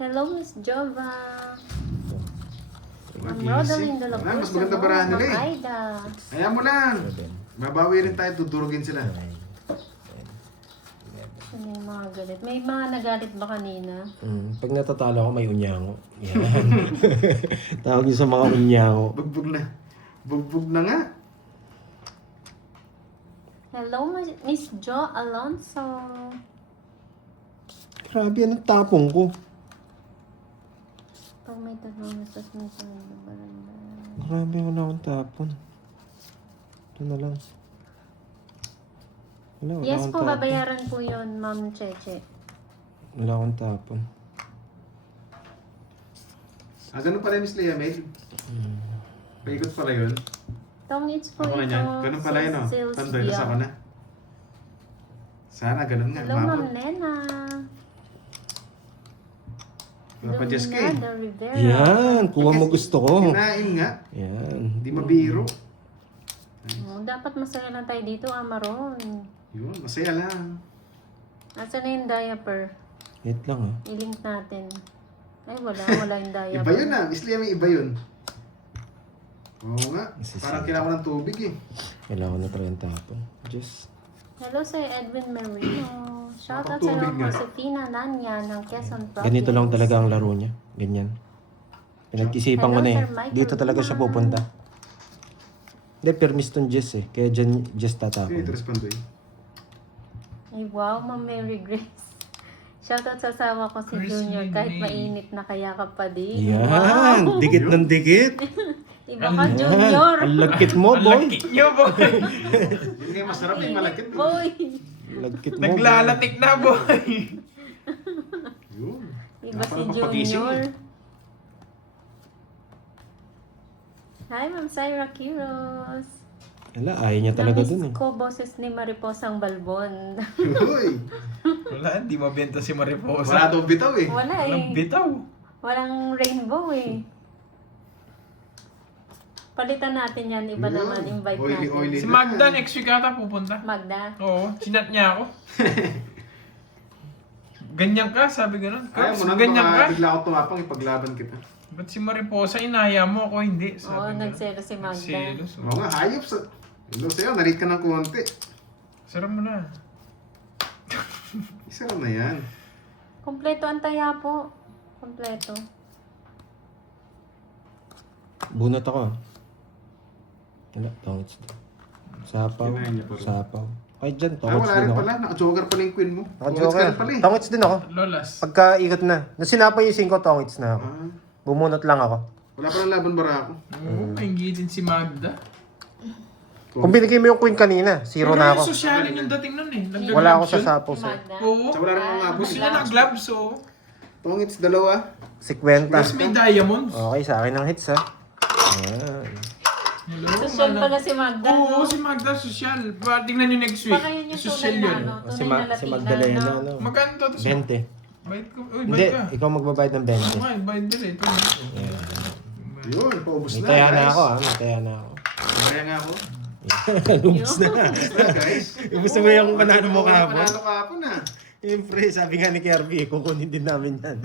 Hello, Miss Jova. I'm Mag-iisip. Rodeline de la Wala, mas Cruz. maganda Hello, barahan nila Ma'am eh. Aida. Hayaan mo lang. Babawi rin tayo, dudurugin sila. Ano yung mga galit? May mga nagalit ba kanina? Pag natatalo ako, may unyango. Yan. Tawag yun sa mga unyango. Bugbog na. Bugbog na nga. Hello, Miss Jo Alonso. Grabe, anong tapong ko? Pag may tatlong nasas mo sa baranda. Grabe, wala akong tapon. Ito na lang. Wala Yes akong po, tapon. babayaran po yun, Ma'am Cheche. Wala akong tapon. Ganun pala yung Miss Leah May. Paikot pala yun. Tongits po Ako na ito. yan. Ganun pala yun, oh. Sales Tandoy, nasa Dia. ka na. Sana, ganun nga. Hello, Mabot. Ma'am Lena. Papa Jessica eh. Lumina de Rivera. Yan, kuha mo gusto ko. Kinain nga. Yan. Hindi mabiro. Oh, dapat masaya lang tayo dito, Amaron. Yun, masaya lang. Nasaan na yung diaper? Wait lang ah. I-link natin. Ay, wala yung diaper. Iba yun ah. Miss Leah May, iba yun. Oo nga. Parang kailangan ko ng tubig eh. Kailangan na pala yung tapon. Just... Hello sa Edwin Marino. Shoutout sa Tubig nga. Josefina Nanya ng Quezon Province. Ganito lang talaga ang laro niya. Ganyan. Pinag-isipan ko Hello, na eh. Sir Michael Dito talaga siya pupunta. Hindi, permis tong Jess eh. Kaya dyan Jess Sino tatapon. ito respondo eh? Ay, wow, Ma'am Mary Grace. Shoutout sa asawa ko si Junior. Kahit mainit na kaya ka pa din. Yan! Dikit ng dikit! Iba ka, Junior. Ang lagkit mo, boy! Nyo, boy! Yun nga masarap yung malakit. Boy. Lagkit mo, boy. Naglalatik na, boy! Yun. Iba si Napakapagising Junior. eh. Hi, Ma'am Syra Quiros. Wala, ayaw niya talaga dun eh. Namiss ko boses ni Mariposang Balbon. Uy. Wala, hindi mabenta si Mariposa. Wala daw bitaw eh. Wala Walang eh. bitaw. Walang rainbow eh. Palitan natin yan. Iba Yun. naman. Invite Oily, natin. oily. Si Magda next week ata pupunta. Magda. Oo, sinat niya ako. Ganyan ka, sabi ganun. Ayaw Kaps, mo na ganyan ka. bigla ako tumapang ipaglaban kita. Ba't si Mariposa, inaya mo ako, hindi. Oo, Sabi ganun. nagselo si Magda. Nagselos. Oo nga, hayop sa... Hello sa'yo, narit ka ng konti. Sarap mo na. Isarap na yan. Kompleto ang taya po. Kompleto. Bunot ako ah. Wala, tongits din. Sapaw. Kinain niya pa rin. Sapaw. Ay, dyan, Ah, tongits wala din rin ako. pala. Naka-joker pala yung queen mo. Tongits ka Naka-joker. rin pala eh. Tongits din ako. Lolas. Pagka ikot na. Nung sinapay yung 5, tongits na ako. Ah, Bumunot lang ako. wala palang laban bara ako. Oo, mainggitin si Magda. Kung binigay mo yung queen kanina, 0 na ako. Pero sosyalin yung dating nun eh. Nag-gloves Wala ako sa yun. sapaw Si sir. Magda. Oo. So, wala namang nga Gusto niya nag-gloves, so. Tongits, dalawa. 50. Tapos may diamonds. Okay, sa akin ang hits ha. Ayan. Hello, Social mana- pala si Magda. Oo, no? si Magda social. Ba, tingnan nyo next week. Baka yun yung Social tunay na yun. ano. Si, Tunay na si Latina. Magdalena, no? ano? Magkano to? 20. Bayad ko. Uy, Hindi, bayad ka. ikaw magbabayad ng 20. Okay, bayad din eh. Ito. Yun, paubos May na taya na guys. ako ha, may taya na ako. Kaya nga ako. Lubos na. Ubus na guys. Gusto mo yung panalo mo Wala kahapon? panalo kahapon ah. Siyempre, sabi nga ni Kirby, kukunin din namin yan.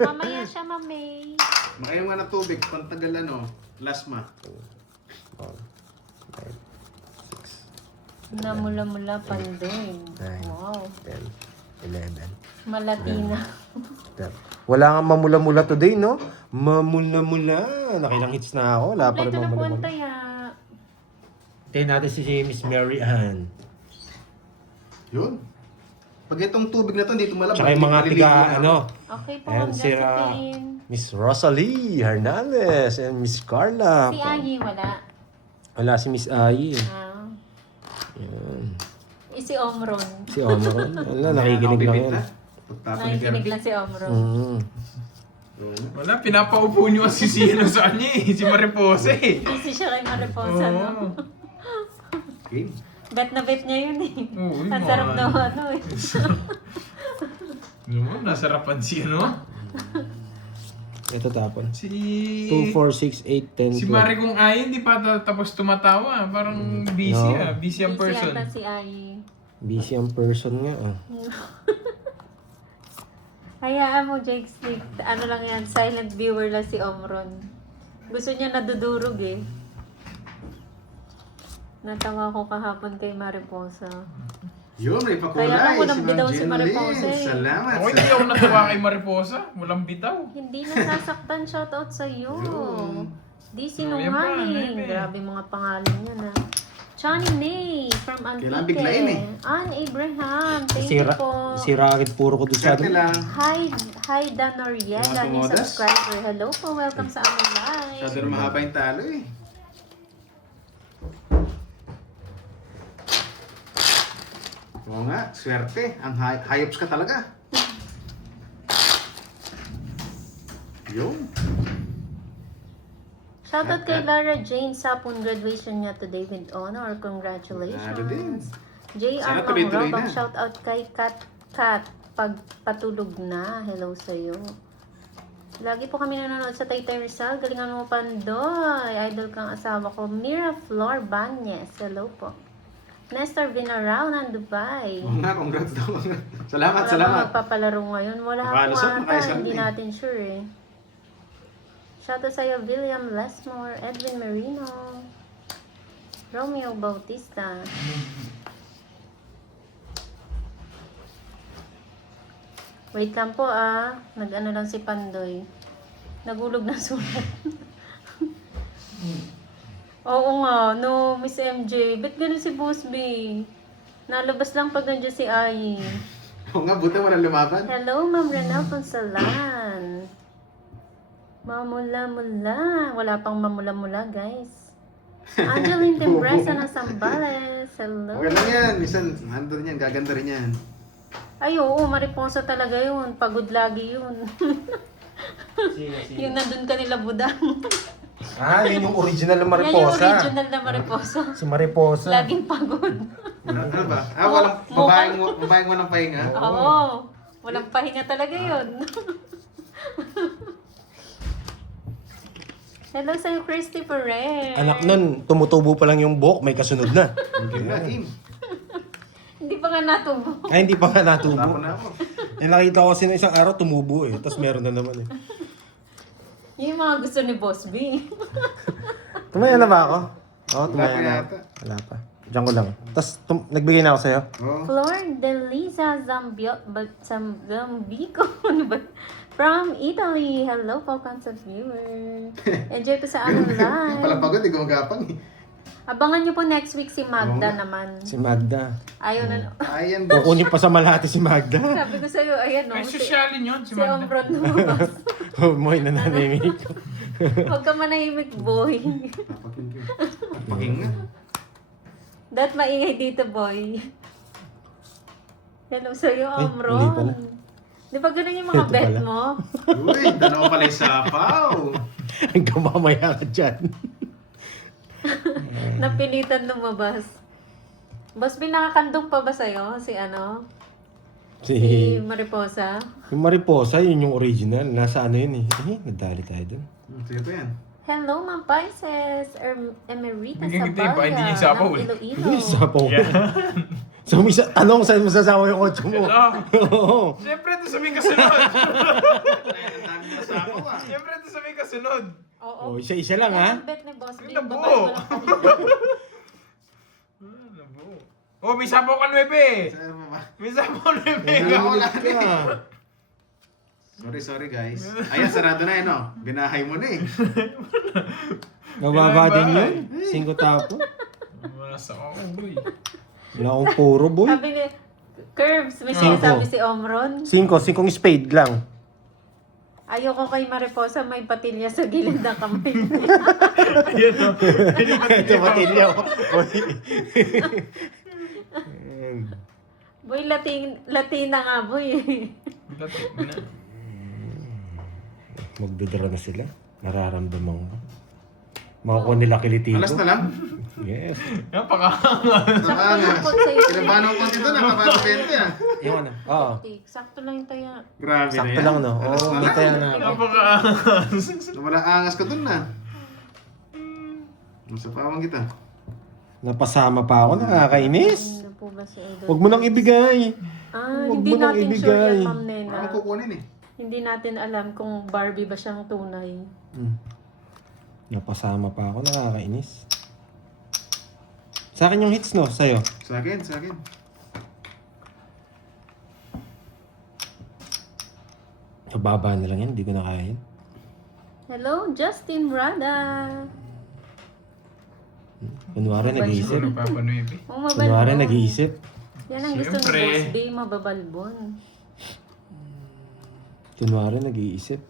Mamaya siya, Mamay. Makainom nga ng tubig, pantagal ano, lasma. Namula-mula pandeng. Nine. Wow. 10, 11. Malatina. Wala nga mamula-mula today, no? Mamula-mula. Nakilang hits na ako. Wala pa rin Kompleto na po ang mamula-mula. taya. Tayo natin si Miss Mary Ann. Yun. Pag itong tubig na to, hindi tumalab. Tsaka yung mga tiga, ano, Okay po, Ayan, Ma'am si, Josephine. Miss Rosalie Hernandez and Miss Carla. Si Ayi, wala. Wala si Miss Ai. Ah. Yan. Si Omron. Si Omron. Wala, nakikinig lang yan. Pagtapon ni Nakikinig Kirby. lang si Omron. Mm. Wala, pinapaupo niyo kasi si ano sa kanya eh. Si Mariposa eh. Busy siya kay Mariposa, no? Oo. Okay. Bet na bet niya yun eh. Oo, yun Ang sarap mga- daw ano eh. Ano mo, nasarapan si ano? Ito tapon. Si... 2, 4, 6, 8, 10, Si 12. Mari kung ay, hindi pa tapos tumatawa. Parang busy No. ah. Busy ang Busy person. yata si Ayi. Busy ang person nga. Ah. Hayaan mo, Jake Slick. Ano lang yan, silent viewer lang si Omron. Gusto niya nadudurog eh. Natawa ko kahapon kay Mariposa. Yun, may pakulay. Kaya lang walang Ma'am bitaw si Jen Mariposa Lynn. eh. Salamat. Ako hindi ako natuwa kay Mariposa. Walang bitaw. Hindi nasasaktan, shoutout sa iyo. Yun. Di sinungaling. Yan pa, Grabe mga pangalan niya na. Johnny May from Kailangan Antique. biglain eh. Ann Abraham, thank you Sira, po. sira agad puro ko doon sa Swerte lang. Hi Dan Noriega, Mga new tumodas. subscriber. Hello po, welcome sa aming live. Masyado na mahaba yung talo eh. Oo nga, swerte. Ang hayops ka talaga. Yun. Shoutout kay Lara Jane Sapon, graduation niya today with honor. Congratulations. Ano din. JR Sana tuloy-tuloy Mangrobang, na. shoutout kay Kat pagpatulog na. Hello sa'yo. Lagi po kami nanonood sa Taytay Rizal. Galingan mo, Pandoy. Idol kang asawa ko. Mira Flor Banyes. Hello po. Nestor Vinarao ng Dubai. Oo nga, congrats daw. Salamat, Wala salamat. bang magpapalaro ngayon? Wala Makalusot, po ata. makaisal Hindi na eh. natin sure eh. Shoutout sa'yo, William Lesmore, Edwin Marino, Romeo Bautista. Wait lang po ah. Nag-ano lang si Pandoy. Nagulog ng sulat. Oo nga, no, Miss MJ. Ba't ganun si Boss B? Nalabas lang pag nandiyan si Ai. Oo nga, buta walang lumaban. Hello, Ma'am Renal Ponsalan. Mamula-mula. Wala pang mamula-mula, guys. Angeline Timbresa ng Sambales. Hello. Okay lang yan. Minsan, nandun yan. Gaganda rin yan. Ay, oo, mariposa talaga yun. Pagod lagi yun. Yung nandun kanila budang. Ah, yun yung original na Yan yung Mariposa. original na mariposa. Si Mariposa. Laging pagod. Ano ba? Ah, walang babaeng walang pahinga. Oo. Walang pahinga talaga yun. Hello sa'yo, Christy Perez. Anak nun, tumutubo pa lang yung buhok, may kasunod na. Okay na, Kim. Hindi pa nga natubo. Ay, hindi pa nga natubo. Tapon na ako. Yung nakita ko kasi na isang araw, tumubo eh. Tapos meron na naman eh. Yung mga gusto ni Boss B. Tumaya na ba ako? Oo, Wala tumaya pa na. yata. Wala pa. Diyan ko lang. Tapos nagbigay na ako sa'yo. Oo. Flor de Liza Zambico. Ano ba? From Italy. Hello po, constant viewer. Enjoy po sa aming live. Pala pagod, di gumagapang eh. Abangan niyo po next week si Magda Oo nga. naman. Si Magda. Ayaw na. Ayan, boss. Kukunin pa sa Malati si Magda. Sabi ko sa'yo, ayan o. May sosyalin yun, si Si Magda. Ombron lumabas. Moy na nanimik. Huwag ka manahimik, boy. Paking nga. Dahil maingay dito, boy. Hello sa'yo, Ay, Omron. mali pala. Di ba ganun yung mga Ito bet pala. mo? Uy, dalawa pala yung sapaw. Hanggang mamaya ka dyan. Napilitan lumabas. Boss, nakakandong pa ba sa'yo? Si ano? Si Mariposa? Yung Mariposa, yun yung original. Nasa ano yun eh. Nadali tayo dun. Sige pa yan. Hello, Ma'am Pisces. Emerita Bigyan kita Sabalya yung hindi niya isapaw ng eh. Iloilo. Hindi, sapaw. So, may tanong saan masasawa yung kotse mo. Oo. Siyempre, ito sa may kasunod. Ang dami na sapaw ah. Siyempre, ito sa may kasunod. Oo. Oh, isa-isa lang ha. Yan ang bet ni Boss B. Yung Babae nabuo. walang pahinga. Oh, may sabaw ka 9 Saan mo ba? May sabaw 9 Wala Ka. Sorry guys. Ayan, sarado na no? Binahay mo na eh. Mababa din yun. 5 tapo. Masa ako, boy. Wala akong puro boy. Sabi ni Curbs, may Cinco. sinasabi si Omron. 5 spade lang. Ayoko kay Mariposa may patilya sa gilid ng kampi. Ayan o. Ito matilya ko. Boy, Latina nga, boy. Magdodra na sila. Nararamdaman ko. Makukuha nila kilitigo. Alas na lang. Yes. Napaka-angas. Nakangas. Sakto sa'yo. Kinabahan ako konti doon. Nakabano 20 ah. Yung ano? Oo. Sakto lang yung taya. Grabe na Sakto yan. lang no? Alas Oo, na may lang. tayo na ako. Napaka-angas. Walang angas ka doon na. Nasa pawang kita. Napasama pa ako, nakakainis. Ano po ba si Idol? Huwag mo nang ibigay. Ah, Huwag hindi mo nang natin sure ibigay. yan, Ma'am Nena. Parang kukunin eh. Hindi natin alam kung Barbie ba siyang tunay. Napasama pa ako, nakakainis. Sa akin yung hits, no? Sa'yo. Sa akin, sa akin. Pababa na lang yan, hindi ko na kaya yan. Hello, Justin Rada. Kunwari, nag-iisip. Siguro papanuibi. Oh, Kunwari, mabalbon. nag-iisip. Yan ang gusto ni Siyempre. Boss B, mababalbon. Kunwari, nag-iisip.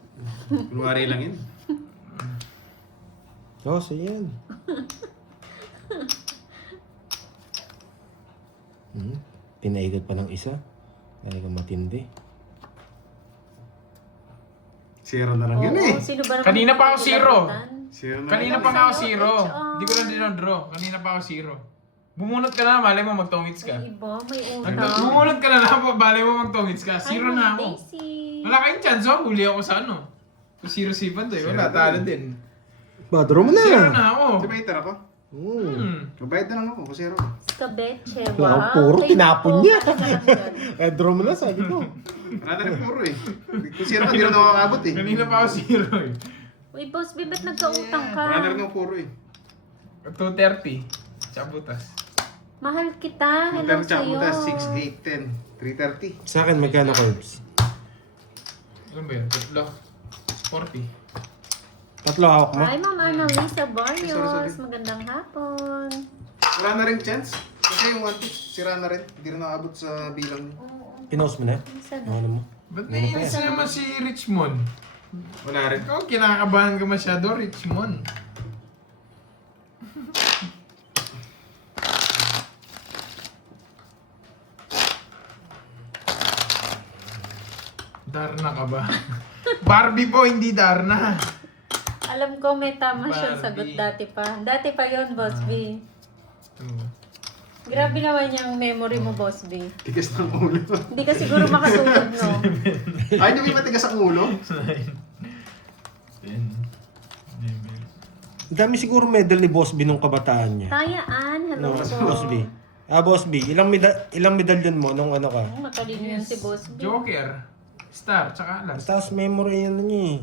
Kunwari lang yun. Oo, so yan. Pinaikot pa ng isa. Talagang matindi. Zero na lang yun eh. Oo, sino ba naman Kanina pa ako yung zero. kinabutan? Zero na Kanina lang. pa nga ako zero. HR. Hindi ko na dinadraw. Kanina pa ako zero. Bumunot ka na, malay mo magtongits ka. Ay, iba, may utang. Bumunot ka na malay mo magtongits ka. Zero Hi, na Ma'am ako. Daisy. Wala kayong chance, oh. Huli ako sa ano. Kung zero si Pando, wala, talo din. Badro mo Zero na. na ako. Di ba hitter ako? Mabayad na lang ako kung zero. Skabeche, Wow, wow. puro Thank you tinapon po. niya. Kasi ka lang dyan. Eh, draw mo na, sabi ko. Wala na rin puro eh. Kung zero ka, di na nakakabot eh. Kanina pa ako zero eh. Uy, Boss B, ba't nagkautang ka? Wala na rin yung puro eh. 2:30. Chabutas. Mahal kita. Hello Pero tsaka sa'yo. punta 6, 8, 10, 3:30. Sa akin, magkano Corbs? Ano ba yun? Tatlo. 40. Tatlo hawak mo? Hi, Ma'am Annalisa Barrios. Sorry. Magandang hapon. Wala na rin chance. Kasi yung 1 sira na rin. Hindi na nakabot sa bilang niya. Pinost mo na? Isa na. Ano mo? Ba't naiinis naman si Richmond? Wala rin. Ikaw, kinakabahan ka masyado, Richmond. Darna ka ba? Barbie po, hindi Darna. Alam ko may tama siyang Barbie. sagot dati pa. Dati pa yon Boss B. Ito. Grabe naman yung memory mo, Boss B. Tigas ng ulo. Hindi ka siguro makatulog, no? Ay, hindi ba matigas ang ulo? Yan. Ang dami siguro medal ni Boss B nung kabataan niya. Tayaan, hello No, po. Boss B. Boss B, ilang medalyon mo nung ano ka? Oh, matalino yun si Boss B. Joker. Star, tsaka alas. Taas memory yan niya eh.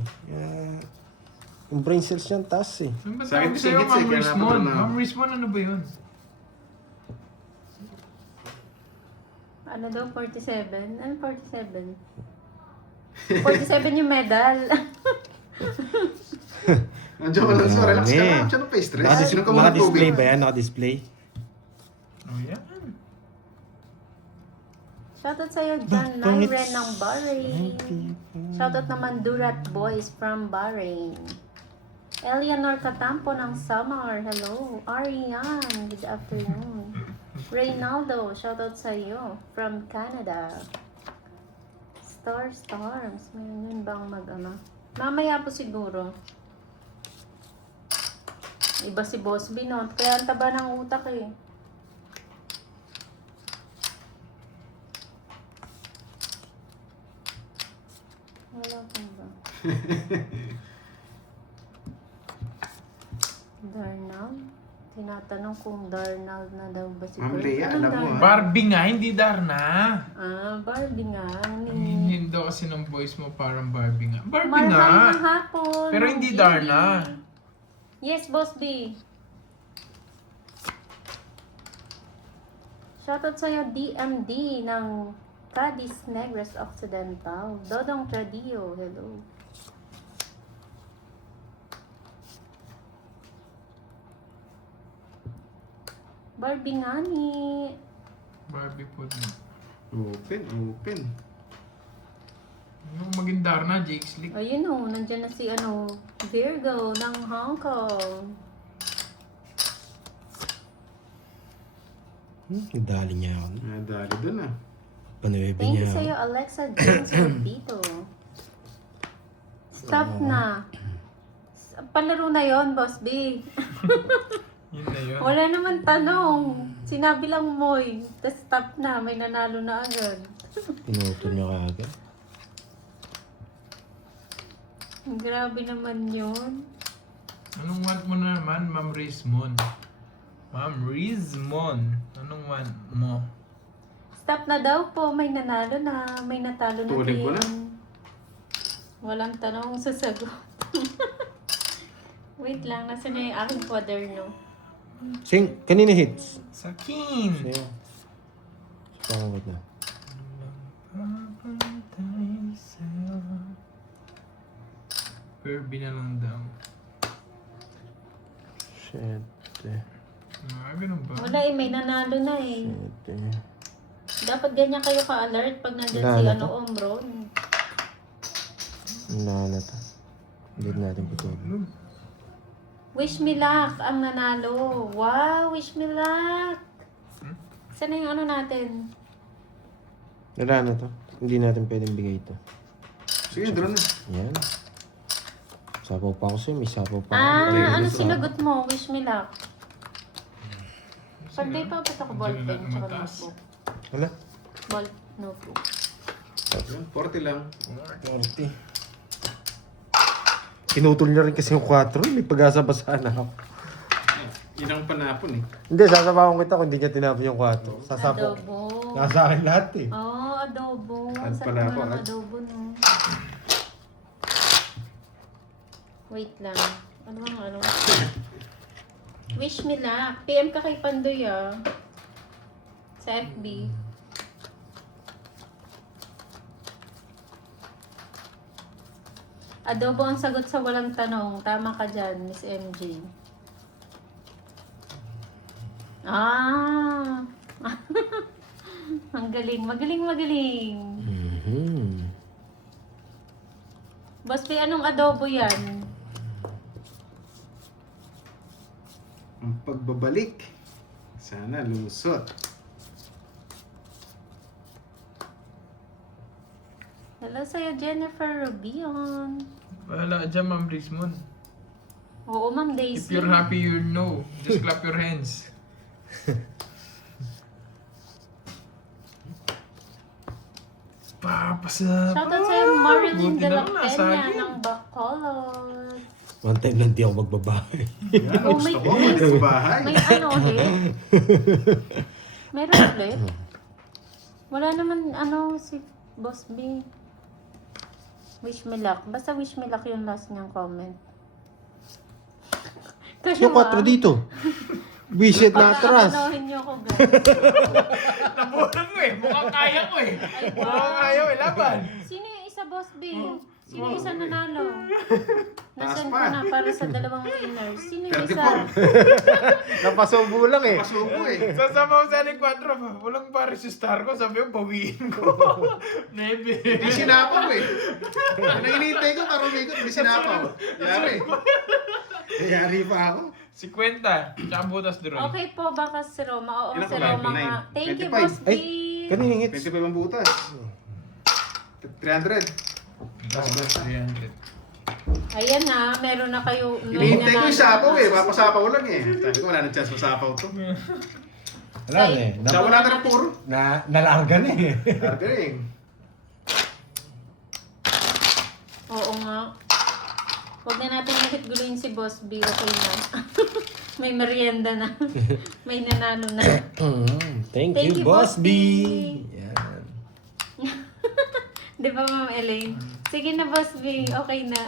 Yung brain cells niyan, taas eh. Ano ba Sa akin, tawag sa'yo, tigits eh, Ma'am kaya Rismon? napadala na ako. Ma'am Rismon, ano ba yun? Ano daw, 47? Ano 47? 47 yung medal. Nandiyan ka lang. So, relax ka Grabe. lang. Siya nung pa-stress. Inom ka muna ng Naka-display tubig. ba yan? Naka-display? Oh, yan. Shoutout sa'yo dyan, Bakit? Lyren ng Bahrain. Shoutout naman Durat Boys from Bahrain. Eleanor Catampo ng Samar. Hello. Ariane, good afternoon. Reynaldo, shoutout sa'yo from Canada. Star Storms, meron yun bang mag-ama? Mamaya po siguro. Iba si Boss B, no? Kaya ang taba ng utak eh. Wala pa ba? Darnell? Tinatanong kung Darnell na daw ba si Ma'am Kurt? Lea, Anong alam mo, Darnell? Barbie nga, hindi Darna. Barbie nga. Hindi daw kasi ng voice mo parang Barbie nga. Barbie Marvin nga. ng hapon. Pero hindi Darna. Yes, Boss B. Shoutout sa'yo DMD ng Cadiz Negros Occidental. Dodong Tradio, hello. Barbie nga ni. Barbie po din. Open. Yung maging Darna, Jake Slick. Ayun o, nandyan na si Virgo ng Hong Kong. Dali niya ako. Nadali dun ah. Panuwebe Thank niya you ako. sa'yo, Alexa James dito. Stop na. Palaro na yon, Boss B. Yun na yun. Wala naman tanong. Sinabi lang moy. Tapos stop na. May nanalo na agad. Pinutol niya kaagad. Grabe naman yun. Anong want mo na naman, Ma'am Rizmon? Ma'am Rizmon. Anong want mo? Stop na daw po. May nanalo na. May natalo na Tuloy ko na. Walang tanong sasagot. Wait lang. Nasa na yung aking kwaderno? Kanina hits. Sa king. Sa'yo. Pangawat na. Kirby na lang daw. Shit. Ganun ba? Wala eh. May nanalo na eh. Shit. Dapat ganyan kayo ka-alert pag nandyan si Wala na ano, to. Omron. Wala na to. Hindi natin putulog. Wish me luck ang nanalo. Wow, wish me luck. Saan na yung ano natin? Wala na to. Hindi natin pwedeng bigay ito. Sige, draw na. Yan. Sapaw pa ako sa'yo. May sapaw pa ako. Ah, ano sinagot mo? Wish me luck. Pagday pa ba't ako ballpen tsaka notebook? Wala. Ball notebook. Yan, 40 lang. 40. Pinutol niya rin kasi yung 4. May pag-asa pa sana ako. Yun ang panapon eh. Hindi, sasabawan kita kung hindi niya tinapon yung 4. Sasabaw. Adobo. Nasa akin lahat eh. Oh, adobo. Add Sarap pala ako, naman ng add. adobo, no? Wait lang. Ano bang ano? Wish me luck. PM ka kay Pandoy, ah. Sa FB. Adobo ang sagot sa walang tanong. Tama ka dyan, Miss MJ. Ah! Ang galing. Magaling. Mhm. Boss P, anong adobo yan? Ang pagbabalik. Sana lusot. Hello sa'yo, Jennifer Rubion. Wala dyan, Ma'am Rismon. Oo, Ma'am If Daisy. you're happy, you know. Just clap your hands. Papasa. Shoutout sa'yo, Marilyn Buti de la na lang nasa Peña akin. ng Bacolod. One time lang di ako magbabae. Yan, Oh, gusto may ko. May place. bahay. May ano ulit? Meron ulit? Wala naman ano si Boss B. Wish me luck. Basta wish me luck yung last niyang comment. Yung 4 dito. Visit na atras. Anohin niyo ako, guys. Nabunan ko eh. Mukhang kaya ko eh. Ay, Mukhang kaya ko eh. Laban. Sino yung isa, Boss B? Sino yung isa nanalo? Taas Nasaan ko pa. na para sa dalawang winners? Sino yung isa? 34. Napasubo lang eh. Pasubo eh. Sasama ko sa aling 4 pa. Walang pares yung star ko. Sabi ko, bawiin ko. Nebe. Hindi sinapaw eh. Ano hinihintay ko, karumikot, hindi sinapaw. Yari. Yari pa ako. 50. Tsaka butas doon. Okay po, baka si Roma. Oo, Ilan si ko ba? Roma nga. 29. Thank you, 25. Boss B. Ay, kanina hits. 25 ang butas. 300. Tapos 300. Ayan na, meron na kayo. Hinihintay ko yung sapaw eh. Papasapaw lang eh. Sabi ko, wala na chance masapaw to. Wala na eh. Sa wala na rin puro. Nalarga na eh. Galing. Oo nga. Huwag na natin ulit guluhin si Boss B. Okay na. May merienda na. May nanalo na. Thank Thank you, you, Boss Boss B. B. Yan. Di ba, Ma'am Elaine? Sige na, Boss B. Okay na.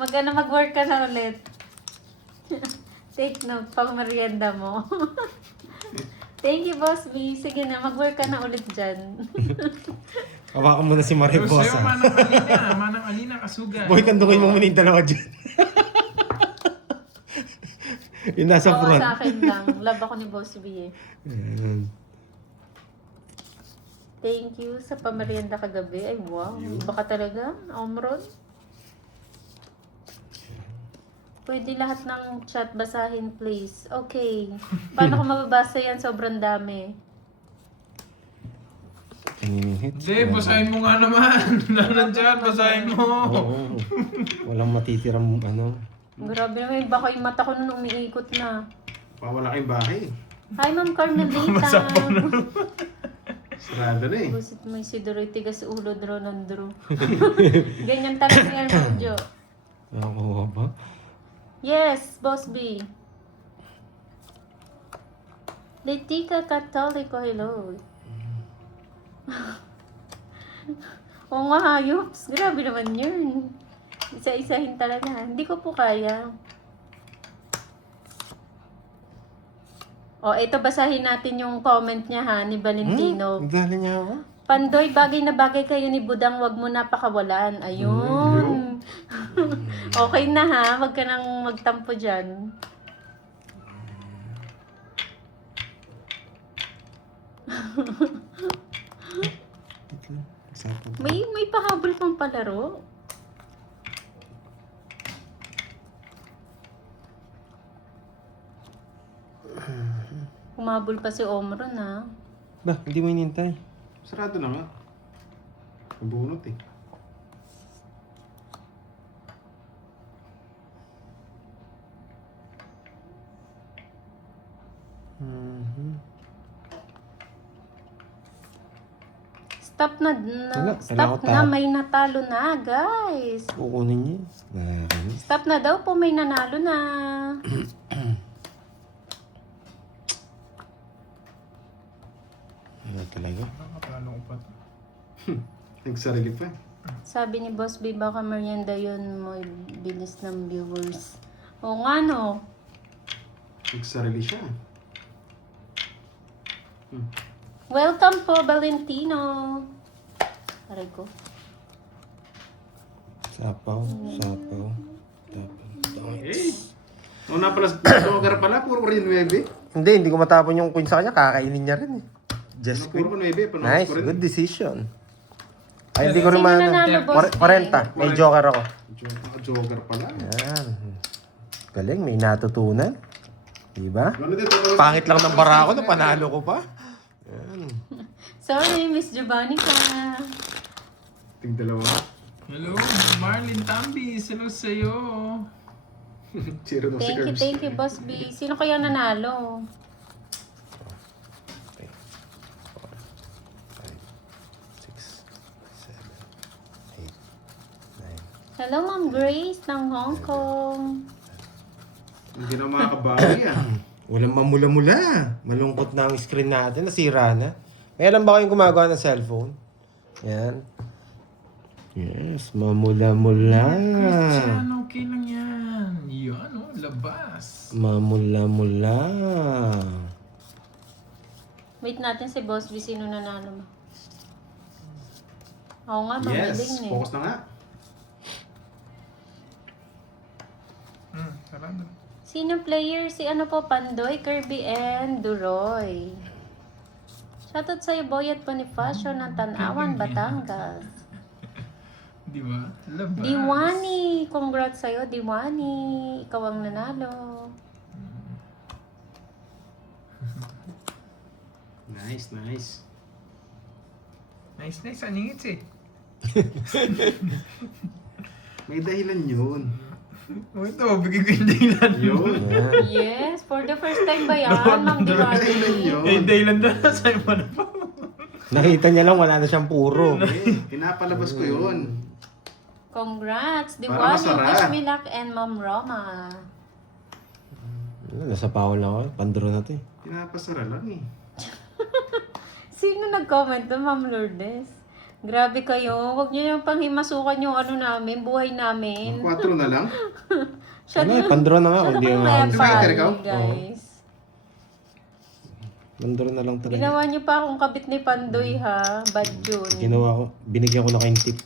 Mag-work ka na ulit. Take note, pang merienda mo. Thank you, Boss B. Sige na, mag-work ka na ulit dyan. Hawakan mo na si Pero sa'yo, Mariposa. manang alina, kasuga. Boy, kandukin mo muna yung dalawa dyan. Yung nasa Oo, front. sa akin lang. Love ako ni Boss B eh. Yan. Thank you sa pamerienda kagabi. Ay, wow. Baka talaga, Omron. Pwede lahat ng chat basahin, please. Okay. Paano ko mababasa yan? Sobrang dami. Kanina hits. Hindi, basahin mo nga naman. Lahat dyan, basahin mo. Oo. Walang matitirang ano. Grabe naman. Baka yung mata ko nung umiikot na. Pawala kayong bahay. Hi, Ma'am Carmelita. Sarado na eh. Busit mo yung sidoroy, tigas ulo, dronandro. Ganyan talaga yan, Mojo. Ako ba? Yes, Boss B. Letica Catholico, hello. Oo nga, hayops. Grabe naman yun. Isa-isahin talaga. Hindi ko po kaya. O, ito basahin natin yung comment niya ha, ni Valentino. Ang dali niya ako. Pandoy, bagay na bagay kayo ni Budang, wag mo napakawalan. Ayun. Okay na ha, wag ka nang magtampo dyan. May pahabol pang palaro. Humabol pa si Omron ha. Ba, hindi mo inintay. Sarado na nga. Nabunot eh. Stop na, Wala, stop kailangan na, ko may natalo na, guys. Kukunin niya. Nakakainis. Stop na daw po, may nanalo na. Ano talaga? Nakapalo ko pa to. Nagsarili pa. Sabi ni Boss B, baka merienda yun mo, bilis ng viewers. Oo nga no. Nagsarili siya. Welcome po, Valentino. Aray ko. Sapaw, sapaw. Hey! Una pala, sugar pala, puro rin 9. Hindi ko matapon yung queen sa kanya. Kakainin niya rin eh. Just Puro queen. 9, panahon Nice, ko rin. good decision. Ay, hindi ko rin Sino man... nanalo, Boss B? 40. May joker ako. Joker pala. Yan. Galing, may natutunan. Diba? Ano dito? Pangit lang ng bara ko na panalo ko pa. Yan. Sorry, Miss Giovanni ka. Ting dalawa. Hello, Marlene Tambis. Hello sa'yo. Zero daw si Curbs. Thank you, Boss B. Sino kaya nanalo? 3, 4, 5, 6, 7, 8, 9. Hello, Ma'am Grace ng Hong Kong. Hindi na makakabawi ah. Walang mamula-mula. Malungkot na ang screen natin. Nasira na. May alam ba kayong gumagawa ng cellphone? Yan. Yes, mamula-mula. Christian, okay lang yan. Yan, oh, labas. Mamula-mula. Wait natin si Boss B. Sino nanalo mo? Oo nga, Yes, magaling eh. focus na nga. Sarado. Sino player? Si ano po, Pandoy, Kirby, and Duroy. Shoutout sa'yo, Boyet Bonifacio ng Tanawan, Batangas. Di ba? Labas. Diwani! Congrats sa'yo, Diwani! Ikaw ang nanalo. Nice, nice. Nice, nice. Aningits eh. May dahilan yun. Oh, ito, bigay ko yung dahilan. Yun. Yan. Yes, for the first time ba yan, Ma'am May dahilan Diwani? yun. Eh, dahilan doon na sa'yo mo na po. Nakita niya lang, wala na siyang puro. Eh, pinapalabas ko yun. Congrats, Para Diwani, masarap. Wish Me Luck, and Ma'am Roma. Nasa pawal na ako. Pandro na to eh. Pinapasara lang eh. Sino nag-comment doon, Ma'am Lourdes? Grabe kayo, huwag niyo yung panghimasukan yung ano namin, buhay namin. 4 na lang. Siya Ano eh, pandro na nga. siya Kung di na yung kaya Divider pali, ikaw? guys. Pandro na lang talaga. Ginawa niyo pa akong kabit ni Pandoy ha, bad yun. Ginawa ko, binigyan ko na kayong tip.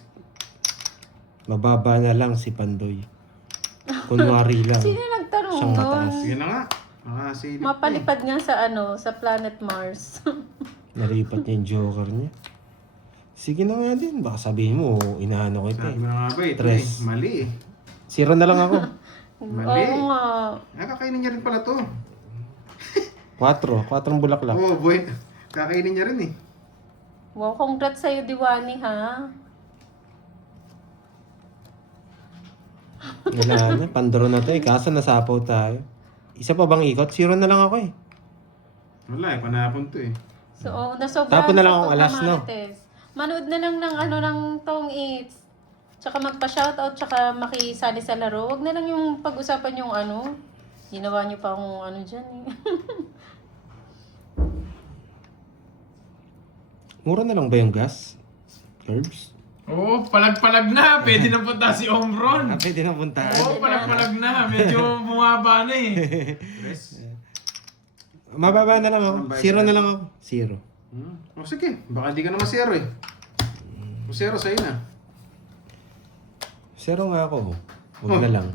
Mababa na lang si Pandoy. Kunwari lang. Sino nagtanong Siyang nun? mataas. Sige na nga. Makasilip. Mapalipad nga sa ano, sa planet Mars. Nalipat niya yung joker niya. Sige na nga din. Baka sabihin mo, inaano ko ito Sabi eh. mo na nga ba ito Tres. eh. Mali eh. 0 na lang ako. Mali. Oo nga. Kakainin niya rin pala to. 4 bulaklak. Oo, boy. Kakainin niya rin eh. Wow, congrats sa'yo, Diwani ha. Wala na, pandro na to eh. Kaso nasapaw tayo. Isa pa bang ikot? 0 na lang ako eh. Wala eh, panapon to eh. So, nasobrahan Tapon na lang sa akong alas, no? pagmamates. Manood na lang ng ano ng Tong Eats. Tsaka magpa-shoutout, tsaka makisali sa laro. Wag na lang yung pag-usapan yung ano. Ginawa niyo pa akong ano dyan eh. Mura na lang ba yung gas? Curbs? Oo, palag-palag na. Pwede na punta si Omron. Pwede na punta. Oo, palag-palag na. Medyo bumaba na eh. Mababa na lang ako. Zero na lang ako. Zero. O sige, baka di ka naman zero eh. Kung zero sa'yo na. Zero nga ako. Huwag na lang.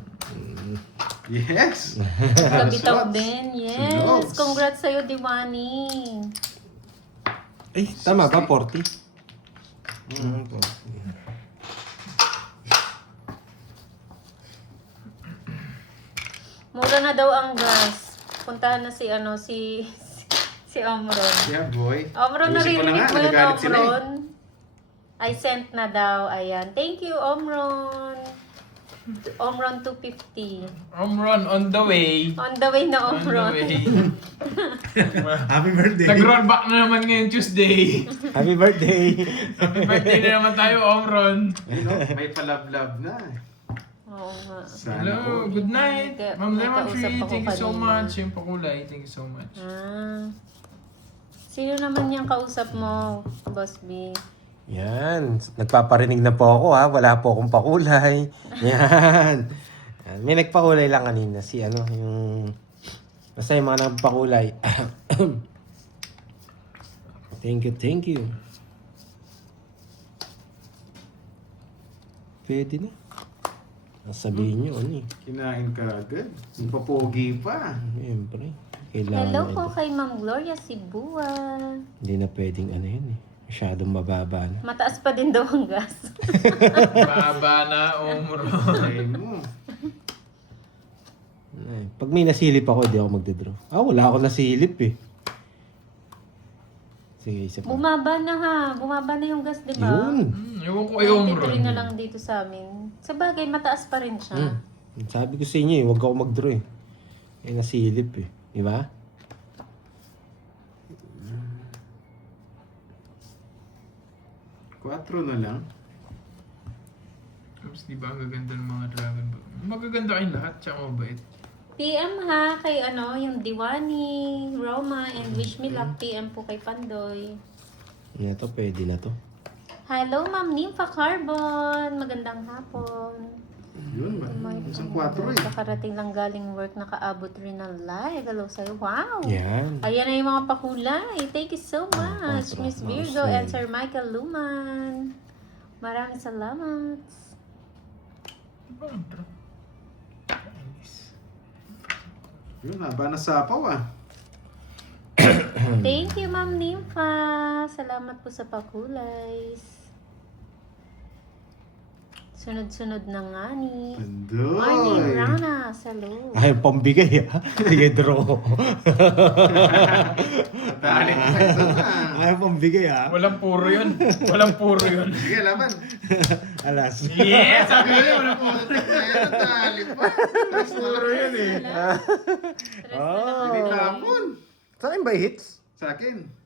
Yes! Kabitaw din. Yes. Sulogs. Congrats sa'yo, Diwani. Eh, tama ba? 40? Mura na daw ang gas. Puntahan na si si Omron. Yeah, boy. Omron, Ayusin ko na naririnig nga, mo yun, nagagalit sila eh. Omron? I sent na daw. Ayan. Thank you, Omron. Omron 250. Omron on the way. On the way na, On the Omron. way. Happy birthday! Nag-roll back na naman ngayon Tuesday. Happy birthday! Happy birthday na naman tayo, Omron. Ayun, oh, may palab-lab na. Oo nga. Sana Hello, all. good night. Ma'am May Lemon kausap Tree, ako thank you so kanina. much. Yung pakulay, thank you so much. Ah. Sino naman yung kausap mo, Boss B? Yan. Nagpaparinig na po ako ha. Wala po akong pakulay. Yan. Yan. May nagpakulay lang kanina. Si ano, yung... Basta yung mga nagpakulay. Thank you, thank you. Pwede na. Sabihin nyo, ano eh. Kinain ka agad. Yung papogi pa. Siyempre. Kailangan Hello na po ito. kay Ma'am Gloria Sibua. Hindi na pwedeng ano yun eh. Masyadong mababa na. Mataas pa din daw ang gas. Baba na, Omron. Ay mo. Ay, pag may nasilip ako, hindi ako magdedraw. Wala ako nasilip eh. Sige, isa pa. Bumaba na ha. Bumaba na yung gas, di ba? Yun. Ewan ko kay Omron. 93 na lang dito sa amin. Sa bagay, mataas pa rin siya. Sabi ko sa inyo eh, huwag ako mag-draw eh. Eh, nasilip eh. Di ba? Quatro na lang. Tapos di ba ang gaganda ng mga Dragon Ball? Magaganda kayong lahat, tsaka mabait. PM ha, kay yung Diwani, Roma, and Wish Me Luck. PM po kay Pandoy. Ito, pwede na to. Hello, Ma'am Nympha Carbon. Magandang hapon. Yun ba? Isang quatro eh. Kakarating lang galing work, nakaabot rin ng live. Hello sa'yo. Wow! Yan. Ayan na yung mga pakulay. Thank you so much, quatro. Miss Virgo Mouse and Sir Michael Luman. Maraming salamat. Diba ang draw? Yun, haba na sapaw ah. Thank you, Ma'am Nympha. Salamat po sa pakulay. Sunod-sunod na nga ni. Morning, Pandoy! Rana. Hello. Ay, pambigay ah. Sige, draw. Dali na kayo na. Ay, pambigay ah. Walang puro yun. Walang puro yun. Sige, laban. Alas. Yes! Sabi ko yun, walang puro. Ayan, dali pa. Puro yun eh. Hindi tapon. Sa akin ba yung hits? Sa akin.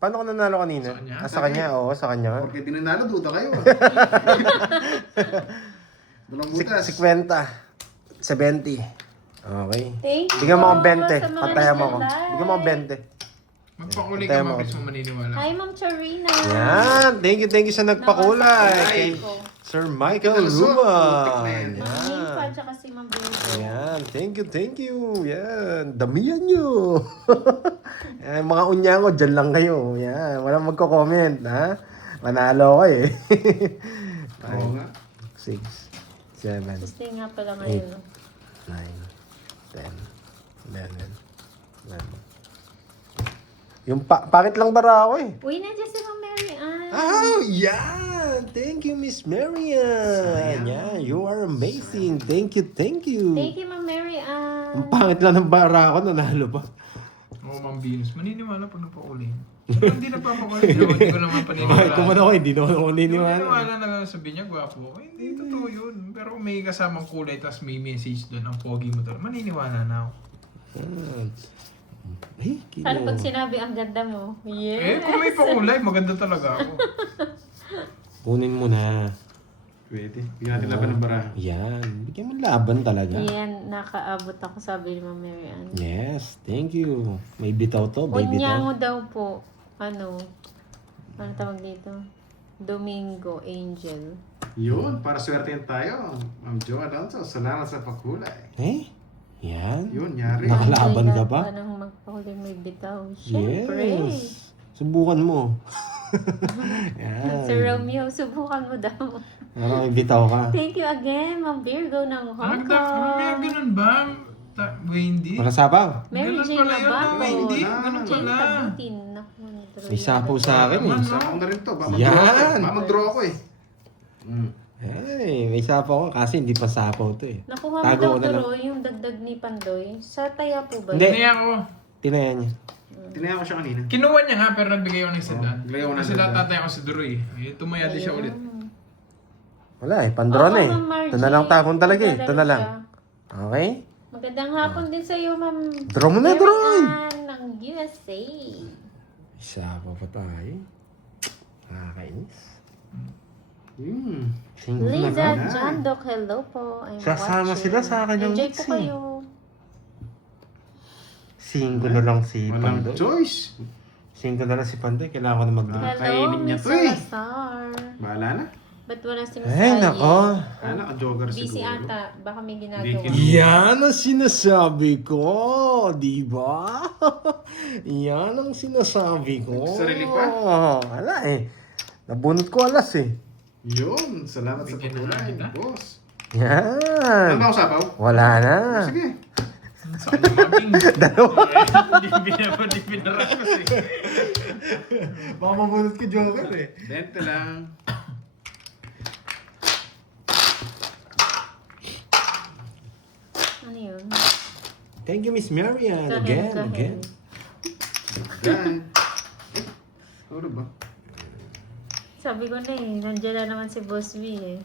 Paano ko nanalo kanina? Sa kanya? Sa kanya, oo, sa kanya. Porque di nanalo, duda kayo ah. Walang butas. 50. 70. Okay. Thank you Bigyan mo akong po 20. sa mga Pantayan mo ako. nag-like. Bigyan mo akong 20. Magpakulay Tayo ka, mo. Mabis mo maniniwala. Hi, Ma'am Charina. Yan. Thank you sa nagpakulay. Kay Nakasabi ko. Sir Michael Nalusot. Ruman. Ayan. Ma'am Nympha, Yan. tsaka si Ma'am Virgo. Ayan. Thank you. Yan. Damihan nyo. Yan, mga unyango, dyan lang kayo. Yan. Walang magko-comment, ha? Manalo ko eh. Oo nga. 6, 7, Gusto nga pala ngayon. 9, 10, 11, 12. Yung pangit lang bara ako eh. Uy, nandiyan si Ma'am Mary Ann. Oh, yeah! Thank you, Miss Marian. Yeah, you are amazing. Thank you. Thank you, Ma'am Mary Ang Ann. pangit lang ng bara ako, nanalo pa. Oo, Ma'am Venus. Maniniwala pag napakulay. Hindi na papakulay. Hindi ko naman paniniwala. Bakit ko man ako, hindi naman ako Hindi naniniwala. maniniwala na sabi niya, gwapo ako. Hindi, totoo yun. Pero kung may kasamang kulay, tapos may message doon, ang pogi mo doon, maniniwala na ako. Ay, Sana pag sinabi ang ganda mo. Yes. Eh, kung may pakulay, maganda talaga ako. Kunin mo na. Pwede. Bigyan natin laban ng bara. Yan. Bigyan mo laban talaga. Yan, nakaabot ako, sabi ni Ma'am Mary Ann. Yes, thank you. May bitaw to, baby Unyango to. daw po. Ano tawag dito? Domingo Angel. Yun, para swertein tayo. Ma'am Jo Alonso, salamat sa paghulay. Eh? Yan. Yun, yari. Nakalaban ka ba? Anong magpahuli may bitaw? Siyempre. Yes. Subukan mo. Yan. Sir Romeo, subukan mo daw. Ano, may bitaw ka. Thank you again, Ma'am Virgo ng Hong May Kong. ganun ba? Wendy? Wala sabaw. Mary Ganun Jane pala yun, Nabato. Wendy. Wala. Ganun Jane pala. Tabutin. Naku, May sapo sa akin eh. Sa ako na rin to. Baka Yan. mag-draw ako eh. Baka mag-draw ako eh. Ay, may sapo ko kasi hindi pa sapaw to eh. Nakuha mo Tago daw ko na lang. Turo yung dagdag ni Pandoy. Sa taya po ba? Hindi. Hindi ako. Tinayan niya. Tinaya ko siya kanina. Kinuha niya nga pero nagbigay ko ng sedan. nagbigay ako ng Kasi sedan. tatay ako sa Duroy. Eh, tumaya din siya ulit. Wala eh, pandron Oo, eh. Ma'am Margie. Ito na lang tapon talaga eh. Ito Magdadala na lang. siya. Okay? Magandang hapon din sa iyo, Ma'am. Draw mo na, draw! Mary Ann ng USA. Sapaw pa tayo. Nakakainis. Hmm. Liza na. Jandok, hello po. I'm Sasama watching. sila sa akin ng Enjoy mix po eh. kayo. 5 na lang si Walang Pandoy. choice. 5 na lang si Pandoy. Kailangan ko na mag Hello, kainin niya Miss to eh. Salazar. Bahala na. Ba't wala si Miss Ay, Ali? nako. Ano, jogger Busy siguro. ata. Baka may Hindi ginagawa. kin- Yan ang sinasabi ko, di ba? Yan ang sinasabi ko. Sarili pa? Wala eh. Nabunot ko alas eh. Yun, salamat sa Bigyan na pagkulay, kita. boss. Yan. Ano ba ako sapaw? Wala na. Sige. Sa kanya mabing. Dalawa. Hindi pinarakas eh. Baka mabunot ko joker eh. Dente lang. Ano yun? Thank you, Miss Marian. Kahel, Again, kahel. again. Yan. Ano ba? Sabi ko na eh, nandiyan na naman si Boss V eh.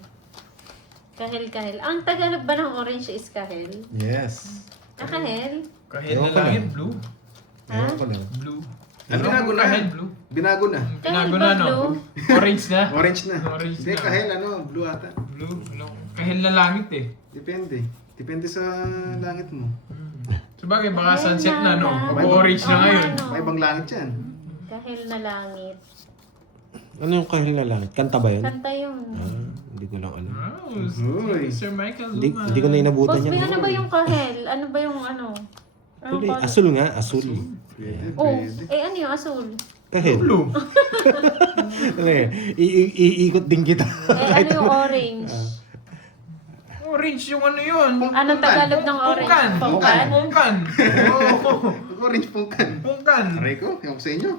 Kahel, kahel. Ang Tagalog ba ng orange is kahel? Yes. Ah, kahel? Kahit Ewan na ko langit, lang. blue. Ewan ko lang. Blue. Ano binago na? Kahit blue. Binago na. Pinago Kahel ba na, no? blue? Orange na. Orange na. Orange Hindi, na. kahel ano, blue ata. Blue. Ano? Kahit na langit eh. Depende. Depende sa langit mo. Sabagay, baka sunset na, no? Kahel Orange na Oo, ngayon. ano? May ibang langit yan. Kahel na langit. Ano yung kahil na langit? Kanta ba yun? Kanta yun. Ah, hindi ko lang alam. Oh, Uy. Sir Michael Hindi, Luma. hindi ko na inabutan Boss V, yan. ano ba yung kahel? Ano ba yung ano? Anong Kulay, color? asul nga, asul. Pwede, Oh, pwede. ano yung asul? Kahil. Blue. Ano eh, iikot din kita. Ano yung orange? Orange yung ano yun. Anong Tagalog ng orange? Pungkan. Pungkan? Pungkan. Oo. Orange pungkan. Pungkan. Aray ko, yung sa inyo.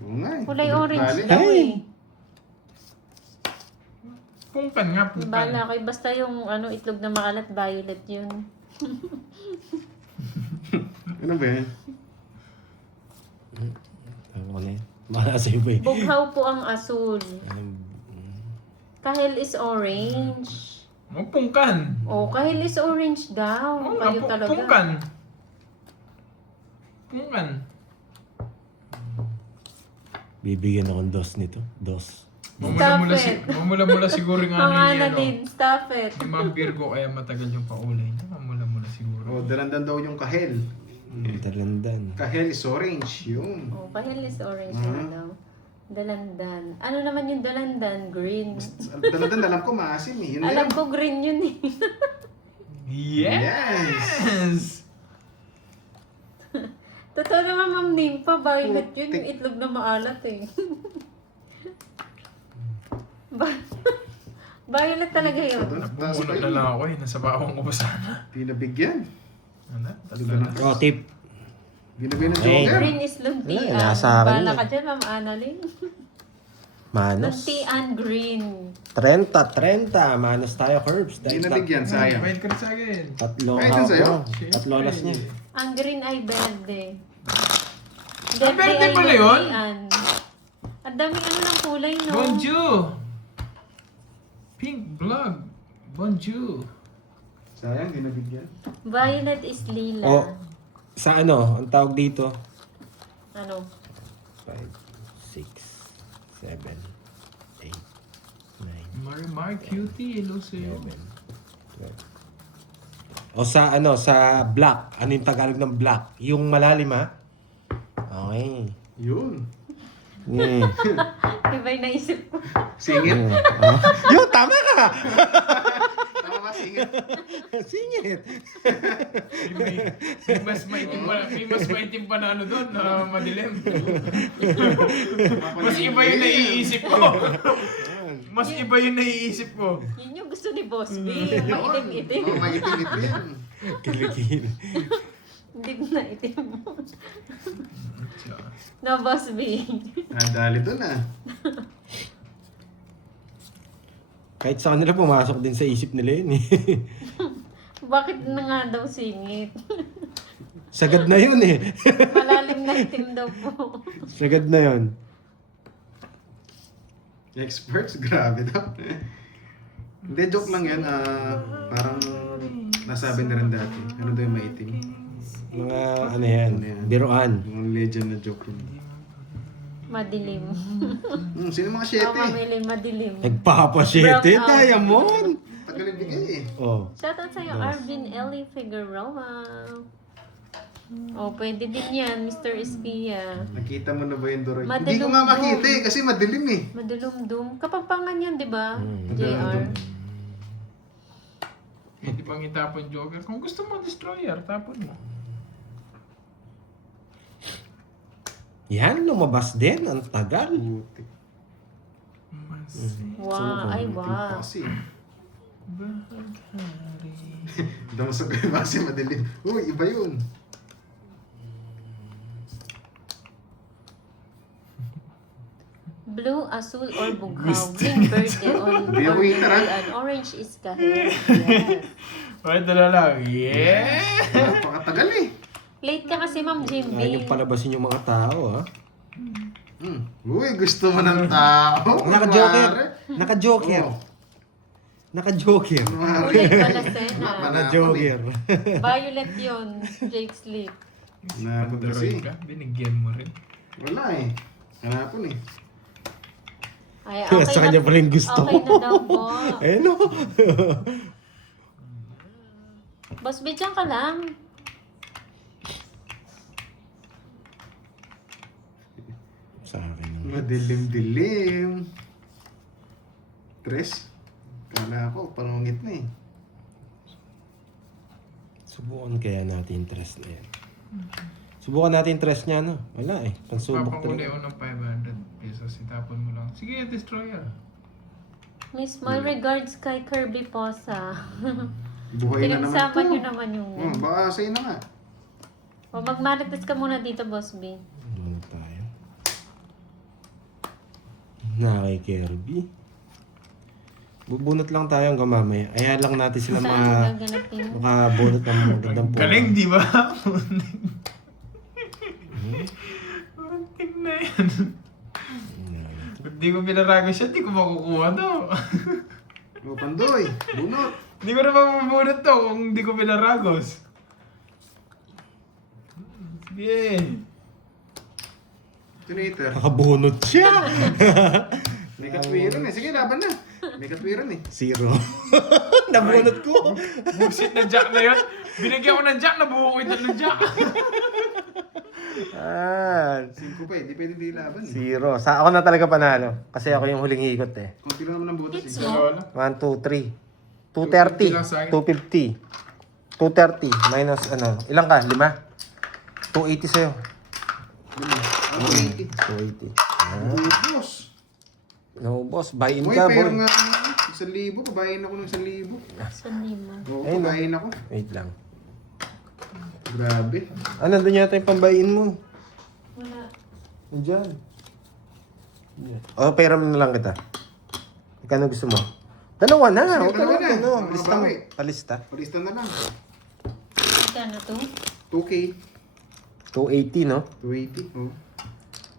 Oo nga eh. Kulay orange Bali. daw Hey! eh. Pungkan nga, pungkan. Bala kayo. Basta yung ano, itlog na makalat, violet yun. Ano ba yan? Ano na yun? Baka sa iba eh. Bughaw po ang asul. Um, Kahel is orange. Oh, pungkan. Oh, kahel is orange daw. Oo nga, Kayo talaga. pungkan. Pungkan. Bibigyan akong dos nito. Dos. Mamula-mula, it. mamula-mula siguro nga Mga ano na ano. din, stop it. Yung mga Virgo kaya matagal yung paulay niya. Mamula-mula siguro. Oh, dalandan daw yung kahel. Talandan. Kahel is orange. Yun. Oh, kahel is orange na daw. Dalandan. Ano naman yung dalandan? Green. Dalandan, alam ko maasim eh. Yun Alam lang. ko green yun eh. Yes! Totoo naman, Ma'am Nimpa, violet yun. Yung itlog na maalat eh. Violet talaga yun. Nabumunod na lang ako eh. Nasa bawang ko pa sana. Pinabigyan. Ano? Tatlo na. Oh, tip. Binabigyan ng Hey. joker. Green is luntian. Wala, nasa akin Bala yun ka dyan, Ma'am Annalyn. Manos. Luntian green. 30. Manos tayo, Curbs. Binabigyan, sayang. Bayad ka rin sa akin. Tatlo Ay, dun sa'yo? ako. Tatlo alas niya. Ang green ay verde. Ah, verde pala yun? luntian. Ang daming ano ng kulay, no? Bonjour! Pink vlog. Bonjour. Sayang, binabigyan. Violet is lila. Oh. Sa ano, ang tawag dito? Ano? 5, 6, 7, 8, 9, Marimar Cutie. Hello sa'yo. 12. O sa ano, sa black. Ano yung Tagalog ng black? Yung malalim ha? Okay. Yun. Yeah. Iba yung naisip ko. Singit. Yo, tama ka! Tama ba, singit? Singit. May mas maitim pa na ano doon, na madilim. Mas iba yung naiisip ko. Mas iba yung naiisip ko. Yun yung gusto ni Boss B. Yung maitim-itim. Oo, maitim-itim. Kilikil. Hindi na itim mo. No, Boss B. Nadali doon ah. Kahit sa kanila pumasok din sa isip nila yun eh. Bakit na nga daw singit? Sagad na yun eh. Malalim na itim daw po. Sagad na yun. Experts, grabe daw. Hindi, joke lang yan. Parang nasabi na rin dati. Ano daw yung maitim? Mga ano yan, biroan. Yung legend na joke yun. Madilim. Sino mga Ako siyete? mamili madilim. Nagpapasyete, Brown out. Diamond! Tagalin bigay eh. Oh. Shoutout sa'yo, Arvin Ellie Figueroa. Oh, pwede din yan, Mr. Espia. Nakita mo na ba yung Doroy? Madalum Hindi ko nga doon. makita eh, kasi madilim eh. Madulum-dum. Kapampangan yan, di ba? JR. Hindi pang itapon Joker. Kung gusto mo destroyer, tapon mo. Yan, lumabas din. Ang tagal. Putik. Mas Wow, ay wow. Kasi. bahaghari. Damasok ko yung base madilim. Uy, iba yun. Blue, asul, or bughaw. Green birthday on Hindi ako hitar, ah. and orange is kahit. Yes. Ito na lang. Yeah! Napakatagal eh. Late ka kasi, Ma'am Ayaw Jimmy. yung palabasin yung mga tao, ha? Uy, gusto mo ng tao. Naka-joker. Kumare. Naka-joker. Oo. Naka-joker. Kulay pala, Sena. Naka-joker. Violet yun, Jake Sleep. Hanapon kasi. Pag-Droid ka, binigyan mo rin. Wala eh. Hanapon eh. Ay, okay Sa kanya na, pala yung gusto okay na mo. daw po. Eh, no. Boss, bityan ka lang. Sa akin naman. Madilim-dilim. Tres. Kala ko, panungit na eh. Subukan kaya natin yung trust na yan. Subukan natin yung trust niya, no? Wala eh. Pansubok Papakuli talaga. ako ng 500 pesos, itapon mo lang. Sige, destroyer. Miss, my regards kay Kirby Posa. Buhay na naman Pinagsama to. nyo naman yung... Baka sa'yo na nga. O, magmarites ka muna dito, Boss B. Ano tayo? Na kay Kirby. Bubunot lang tayo hanggang mamaya. Ayaw lang natin sila Saan gaganapin? makabunot ng magandang po. Galing, di ba? Muntik na yan. Kung di ko pinarago siya, di ko makukuha to. O, Pandoy. Bunot. Di ko na mabubunot to kung di ko pinaragos. Sige. Tinator. Nakabunot siya! May katwiran eh. Sige, laban na. May katwiran eh. Zero. Nabunot ko! Busit na jack na yun. Binigyan ko ng jack, nabuho ko ito ng jack. Ah, 5 pa eh. Di pwede di laban eh. zero. Sa ako na talaga panalo. Kasi ako yung huling ikot eh. Kunti lang naman ang butas It's eh. mo. 1, 2, 3. 250 lang sa akin. 250. 230. Minus ano. Ilang ka? 5? 280 sa'yo. Ano, 80. 280. Ah, Boss. no, boss. Buy-in Uy, ka, pero boy. nga, 1,000. Pabayin ako ng 1,000. Saan mo? Oo, Ayun, pabayin ako. Wait lang. Grabe. Ah, nandun yata yung pambayin mo. Wala. Diyan. Oh, pera mo na lang kita. Ikano gusto mo? Dalawa na. Sige, Huwag ka dalawa na. na. Ano, Mga lista mo. bawi. Palista. Palista na lang. Kano to? 2K. 280, no? 280. Oh.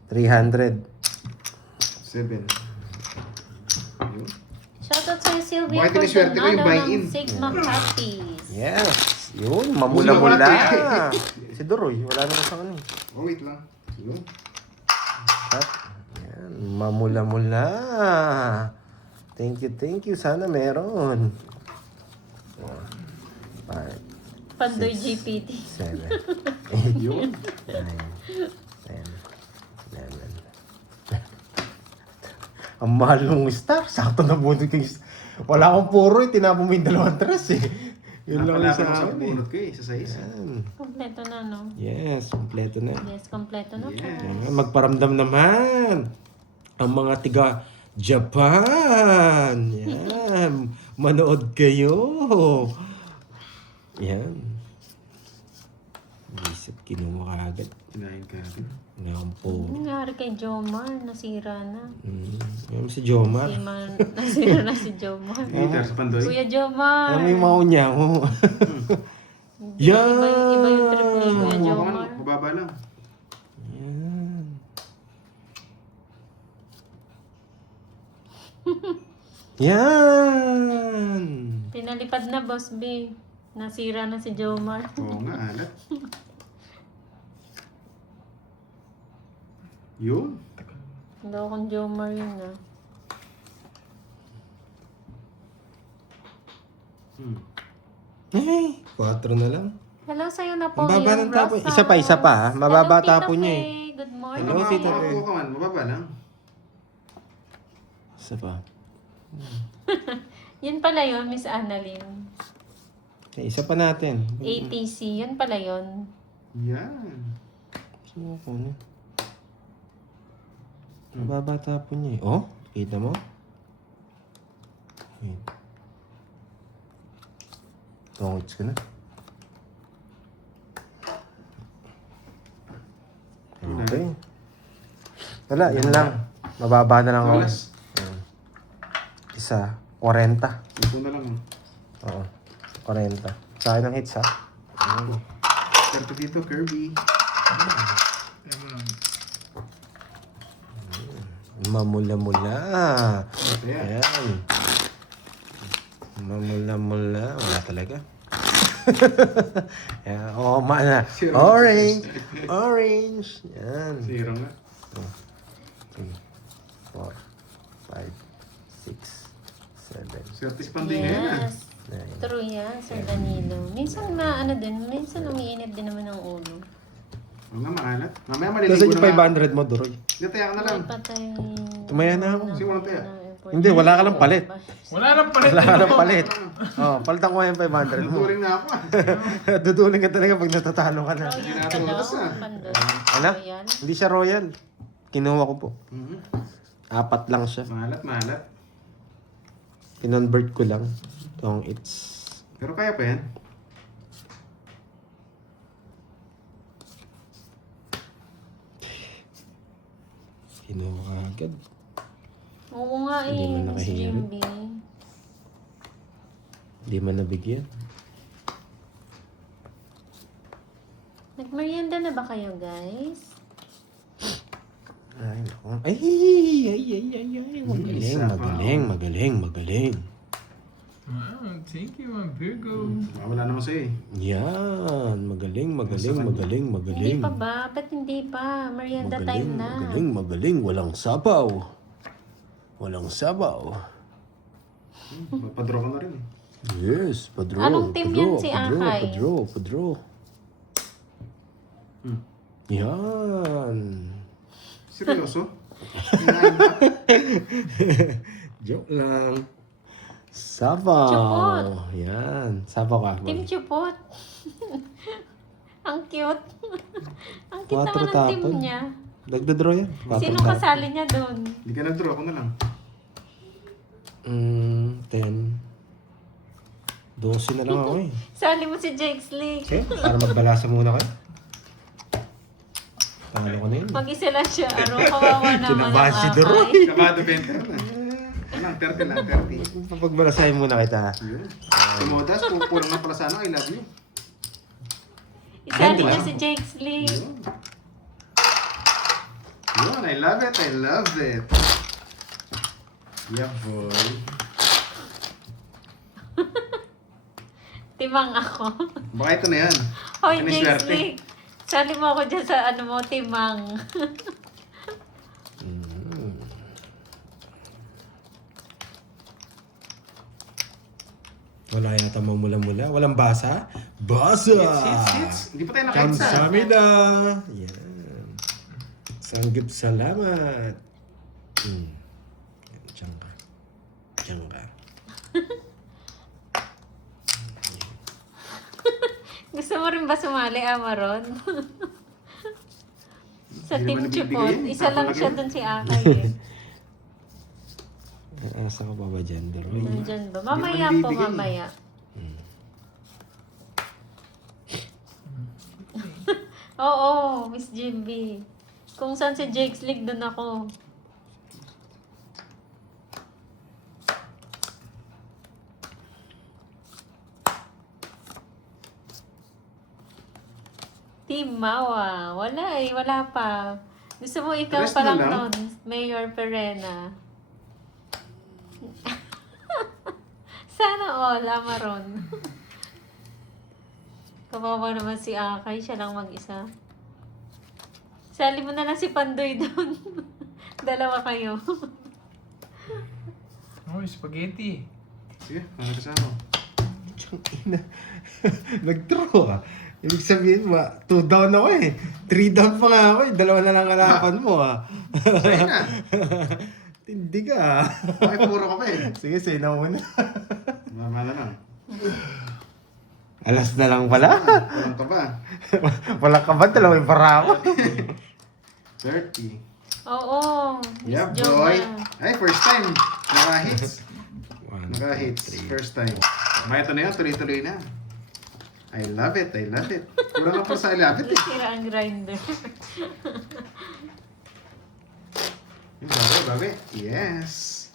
300. 7. Ayun. Shoutout sa'yo, Sylvia Bakit tiniswerte ko yung Coronado buy-in? ng Sigma Copies. Yes. Yun, mamula-mula. Wala Si Doroy, wala naman sa kanil. Oh, wait lang. Sige. Yan, mamula-mula. Thank you. Sana meron. 5, Pandoy GPT. 7, 8, 9, 10, 11, Ang mahal ng star. Sakto na bunot ko yung star. Wala akong puro eh. Tinapon mo yung 2 tres eh. Yun lang yung Napalaban sa ako sa akin eh. bunot ko eh, sa size. Yan. Kompleto na, no? Yes, kompleto na. Yes, kompleto na po. Yeah. Yan, magparamdam naman ang mga tiga Japan. Yan. Manood kayo. Yan. Isip kinuha ka agad. Kinain ka natin. Nampo. Ano nangyari kay Jomar? Nasira na. Yan si Jomar. Nasira na si Jomar. Peter sa Pandoy. Kuya Jomar! Yan yung mga niya mo. Yan. Iba yung trip ni Kuya Oo, Jomar. mababa lang. Yan. Yan. Pinalipad na, Boss B. Nasira na si Jomar. Oo nga, alat. Yun. Daw kung Jomar yun, ah. Eh, 4 na lang. Hello sa'yo na po, Ang baba ng Leon tapon. Rosas. Isa pa ha. Mababa Hello, Tita tapon niya eh. Faye. Good morning. Hello, Tita Mababa Faye. ka man, mababa lang. Isa pa. Yun pala yun, Miss Annalyn. Okay, isa pa natin. ATC, yun pala yun. Yan. Sino ko na? Mababa tapon niya eh. Oh, kita mo? Okay. Tungits ko na. Okay. Wala, yun lang. Mababa na lang ako. Alas. Isa, 40. Ito na lang. Oo, 40. Sa akin ang hits ha. Pero dito, Kirby. Mamula-mula. Ayan. Ayan. Mamula-mula. Wala talaga. Ayan. Oh, mana. Zero. Orange. Orange. Yan. Zero nga. 3, 4, 5, 6, 7, Swerte si Pandoy ngayon ah. Yes. True yan, Sir Danilo. Minsan ano din, minsan umiinit din naman ang ulo. Oo nga, maalat. Mamaya Kasi maliligo yung na nga. 500 mo, Duroy. Hindi, taya ka na lang. May patay. Tumaya na ako. Kasi walang taya. Hindi, wala ka lang palit. Wala nang palit. Wala ka ng palit. Oh, palitan ko yung 500 mo. Naturing na ako ah. Duduling ka talaga pag natatalo ka na. Royal Ginatulas Hello, ah. Pandoy. Ano? Royal. Hindi siya royal. Kinuha ko po. Mhm. 4 lang siya. Maalat, maalat. Kinonvert ko lang. Itong it's... Pero kaya pa yan. Kinuha ka agad. Oo nga Hindi eh, man Miss nakahirit. Jimby. Hindi man nabigyan. Nagmerienda na ba kayo, guys? Ay, naku. Ay. Magaling, Isa pa. magaling. Wow, thank you, my Virgo. Wala naman sa'yo eh. Yan. Magaling. Hindi pa ba? Ba't hindi pa? Merienda time na. Magaling. Walang sabaw. Padraw ka na rin eh. Yes, padro. Anong team yan si Akay? Padro. Hmm. Yan. Seryoso? Kinain ba? Joke lang. Sabaw. Chupot. Yan. Sabaw ka. Team Chupot. Ang cute. Ang cute Quatro naman ng team tapon. niya. Nagdadraw yan. Sino Quatro kasali niya doon? Hindi ka nag-draw, ako na lang. 10. 12 na lang ako eh. Sali mo si Jake Slick. Okay, para magbalasa muna kayo. Tangalo ko na yun. Mag-isa lang siya. Kawawa naman Kinabahan si ang Duroy. Akay. Kamado 20 na. Lang, 30 lang, 30. Pagbalasahin muna kita. Yun. Si Modas, kulang na pala sana, I love you. Isali niya si Jake Slick. Yun, I love it. Yeah, boy. Timang ako. Baka ito na yan. Hoy, Ano yung Jake swerte? Slick. Sali mo ako dyan sa ano mo, timang. Wala yung natamang mula-mula. Walang basa. Basa! Hits. Hindi pa tayo nakaitsa. Kamsamida! Yan. Sanggip salamat. Gusto mo rin ba sumali, Amaron? Sa Hindi Team naman Chupon. nabibigay yun. Isa lang Tapos siya lagi. dun si Akay eh. Asa ka pa ba dyan, Deroy? Nandyan ba? Mamaya naman po, bibigay. mamaya. Oo, Miss Jimby. Kung saan si Jake's League, dun ako. Team Mawa. Wala eh, wala pa. Gusto mo ikaw Rest pa mo lang lang. nun, Mayor Perena. Sana all, Amaron. Kawawa naman si Akay, siya lang mag-isa. Sali mo na lang si Pandoy doon. Dalawa kayo. Oh, spaghetti. Sige, ano kasama? Nag-draw ka. Ibig sabihin ba, 2 down ako eh. 3 down pa nga ako eh. 2 na lang kalaban mo ah. Sa'yo na. Tindi ka ah. Bakit puro ka pa eh? Sige, say na muna. Mama na lang. Alas na lang pala. Walang ka ba? Wala ka ba? Dalawang para ako. 30. Oo, Miss Yeah, Joma. boy. Ay, first time. Naka-hits. 1, Naka-hits. First time. May ito na yun, tuloy-tuloy na. I love it, I love it. Kurang na po sa I love it eh. Nasira ang grinder. Bawi. Yes.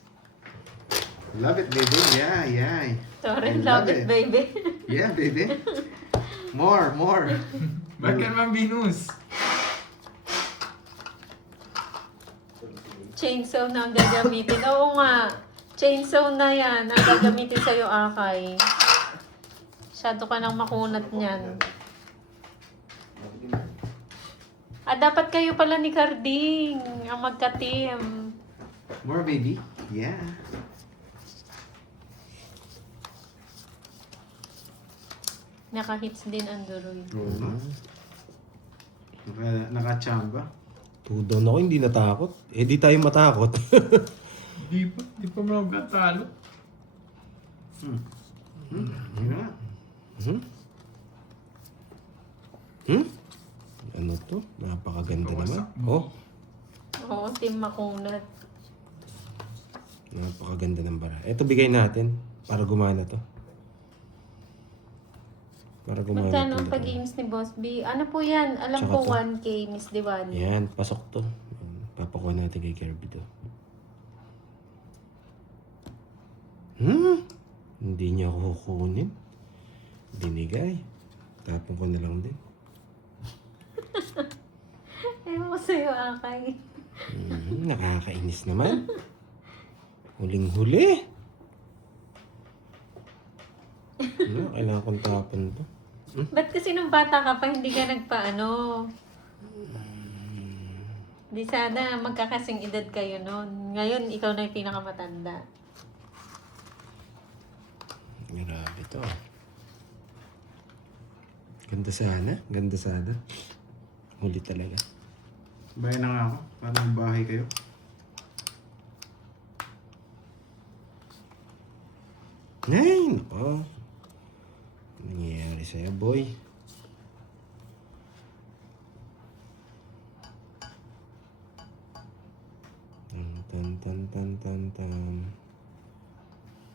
Love it, baby. Yeah, yeah. Sorry, I love it, baby. Yeah, baby. More. Ba't ka naman binus? Chainsaw na ang gagamitin. Oo nga. Chainsaw na yan ang gagamitin sa'yo, Akay. Masyado ka nang makunat niyan. Dapat kayo pala ni Carding ang magka-team. More, baby. Yeah. Naka-hits din ang Duroy. Oo, no? Naka-chamba. 2 down ako, hindi natakot. Eh di tayo matakot. Di pa magkatalo. Yun na nga. Ano to? Napakaganda Kawasak naman. mo. Oh, Oo, team makunat. napakaganda ng bara. Ito bigay natin para gumana to. Para gumana Magkano ang to. pag-games ni Boss B? Ano po yan? Alam Tsaka ko to. 1K, Miss Diwali. Yan, pasok to. Papakuha natin kay Kirby to. Hindi niya ako kukunin. Binigay. Tapon ko na lang din. Ewan ko sa'yo, Akay. Nakakainis naman. Huling-huli. Kailangan kong tapon to. Ba't kasi nung bata ka pa, hindi ka nagpaano? Di sana magkakasing edad kayo noon. Ngayon, ikaw na yung pinakamatanda. Grabe to. Ganda sana. Ganda sana. Huli talaga. Bayan na nga ako. Para magbahay kayo. Ay, nako. Ano nangyayari sa'yo, boy? Tan.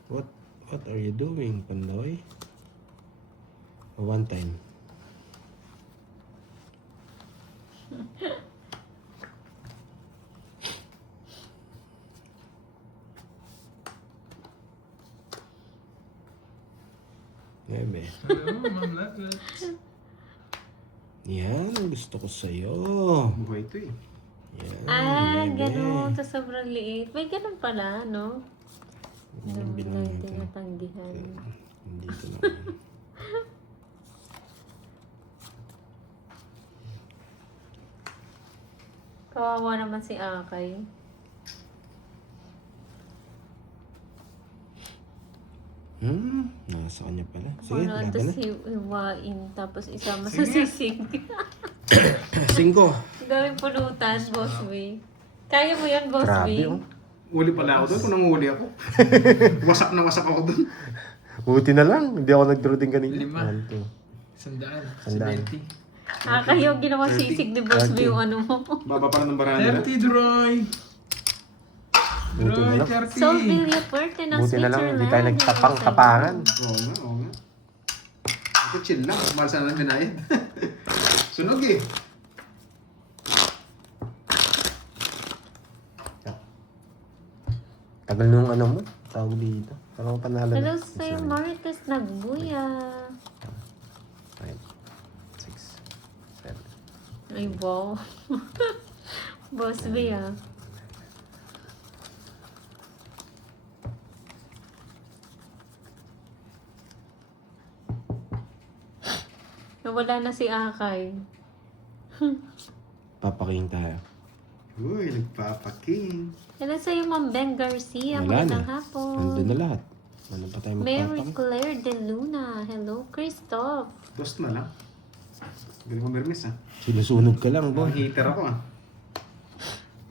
What are you doing, Pandoy? One time. Bebe. Ano, Ma'am Lagat? Yan, ang gusto ko sa'yo. Buhay ito eh. Yan, bebe. Ganun. Sa sobrang liit. May ganun pala, no? Yan, bilang Hindi natin. tinatanggihan. Dito naman. Kawawa naman si Akay. Nasa kanya pala. Sige, Ano, laban tapos na. hiwain, tapos isama sa Sige. sisig. 5. Gawing pulutan, Boss B. Kaya mo yan, Boss Grabe, B. oh. Uli pala ako doon kung nanguli ako. Wasak na wasak ako doon. Buti na lang. Hindi ako nag-draw din kanina. 5. 100. 100. 70. Kayo ginawa sisig ni Boss B yung ano mo. Baba pa lang ng barahan nila. 30, Droy! Buti na Droy, lang. 30! So, Villapuerte ng Buti na lang, Switzerland. hindi tayo nagtapang-tapangan. Oo nga, oo nga. Ito chill lang. Mahal sana ng binayad. Sunog eh. Tagal nung ano mo, tawag dito. Parang panalo Hello na. sa'yo, Marites Nagbuya. 5, 6, 7. Ay, wow. Boss B, ah. Nawala na si Akay. Papaking tayo. Uy, nagpapaking. Hello sa'yo, Ma'am Ben Garcia. Wala Magandang na. hapon. Nandun na lahat. Ano pa tayo Mary magpapaking? Claire De Luna. Hello, Christoph. Toast na lang. Galing mo mermis ah. Sinusunog ka lang, Mga boy. heater ako ah.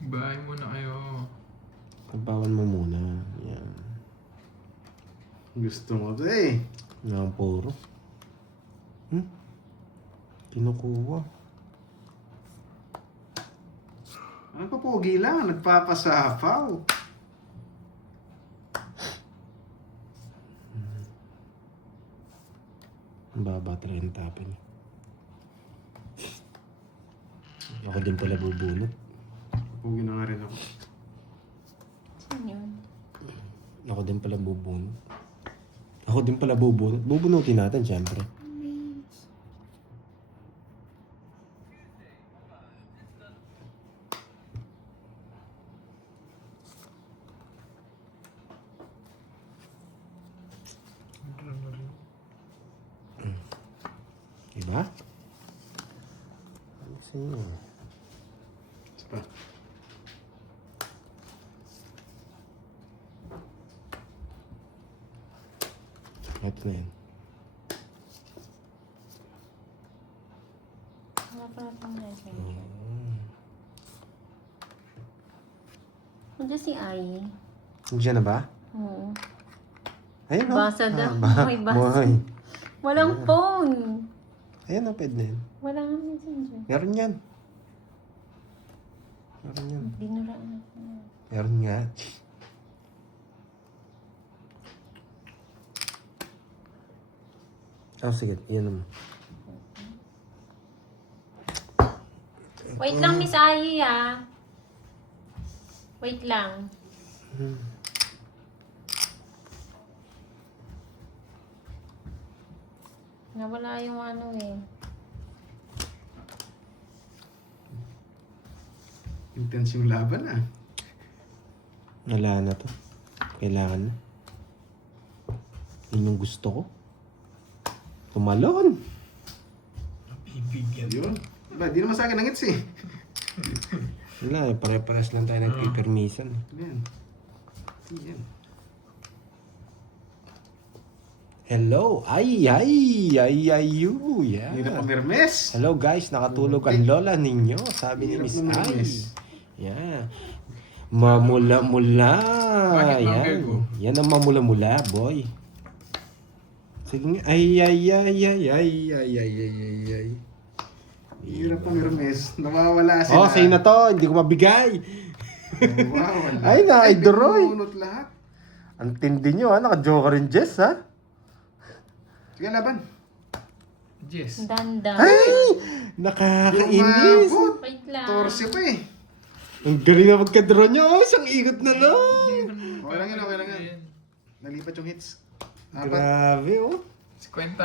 Bahay muna kayo. Pagbawan mo muna. Yan. Gusto mo to eh. Yan ang puro. Kinukuha. Ano pa pogi lang, nagpapasapaw. Ang baba 30 tapin. Ako din pala bubunot. Pogi na nga rin ako. Saan yun? Ako din pala bubunot. Ako din pala bubunot. Bubunutin natin, syempre. Diba? Ano sa'yo? Isa pa. Ito na yan. Wala pa na pang messenger. Nandiyan si Ai. Diyan na ba? Oo. Ayun o. Basa daw. May basa. Boy. Walang phone. Ayun o, pwede na yan. Walang messenger. Meron yan. Meron yan. Binuraan ako. Meron nga. Oh, sige. Iyan naman. Wait lang, Miss Ai, ah. Wait lang. Nawala yung ano eh. Intense yung laban ah. Wala na to. Kailangan na. Yun yung gusto ko. Tumalon. Bibigyan. Yun. Ba, di naman sa akin ang hits eh. Wala, pare-pares lang tayo nagpipirmisan. Yan. Yan. Hello! Ay, you! Yeah. Hindi na pa mermes. Hello guys, nakatulog ang lola ninyo, sabi ni Hirap Miss naman, Ay. Miss. Yeah. Mamula-mula. Bakit Yan. mangga ko? Yan ang mamula-mula, boy. Sige nga. Ay. Hirap pa mermes. Nawawala Oh, sila. sa'yo na to. Hindi ko mabigay. Nawawala. Ay, na-idoroy. Binunot lahat. Ang tindi nyo, ha? Naka-joker rin Jess, ha? Sige, laban. Yes. Danda. Ay! Nakakainis. Umabot. Wait lang. Torsi pa eh. Ang galing na magka-draw nyo. Oh, isang ikot na lang. Okay lang yan, okay lang yan. Nalipat yung hits. Apat. Grabe, oh. 50.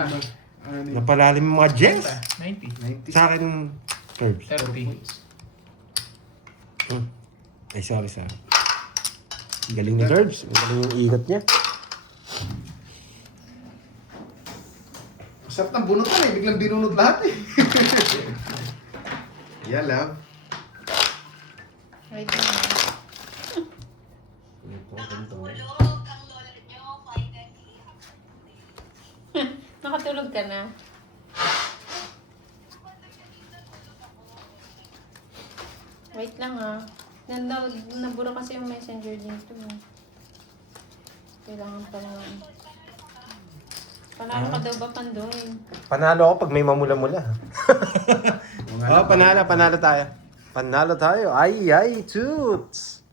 Ano yun? Napalalim yung mga Jess. 90. 90. Sa akin, curves. 30. Ay, sorry. Galing ni Curbs. Galing yung ikot niya. Sarap ng bunutan eh. Biglang binunot lahat eh. Yeah, love. Wait lang. Nakatulog ka na. Wait lang ah. Nabura kasi yung messenger dito. Kailangan pa lang. Panalo ka daw ba, Pandoy? Panalo ako pag may mamula-mula. Oh, panalo tayo. Panalo tayo. Ay, toots!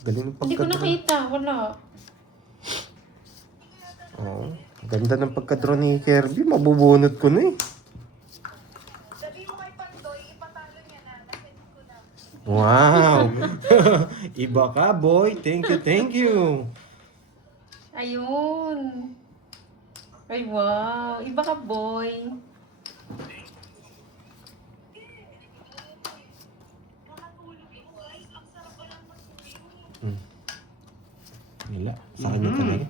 Galing ng Hindi ko pagka-draw. nakita. Wala. Oo. Ganda ng pagka-draw ni Kirby. Mabubunot ko na eh. Wow! Iba ka, boy. Thank you. Ayun. Ay, wow. Iba ka, boy. Wala. Sa kanya talaga.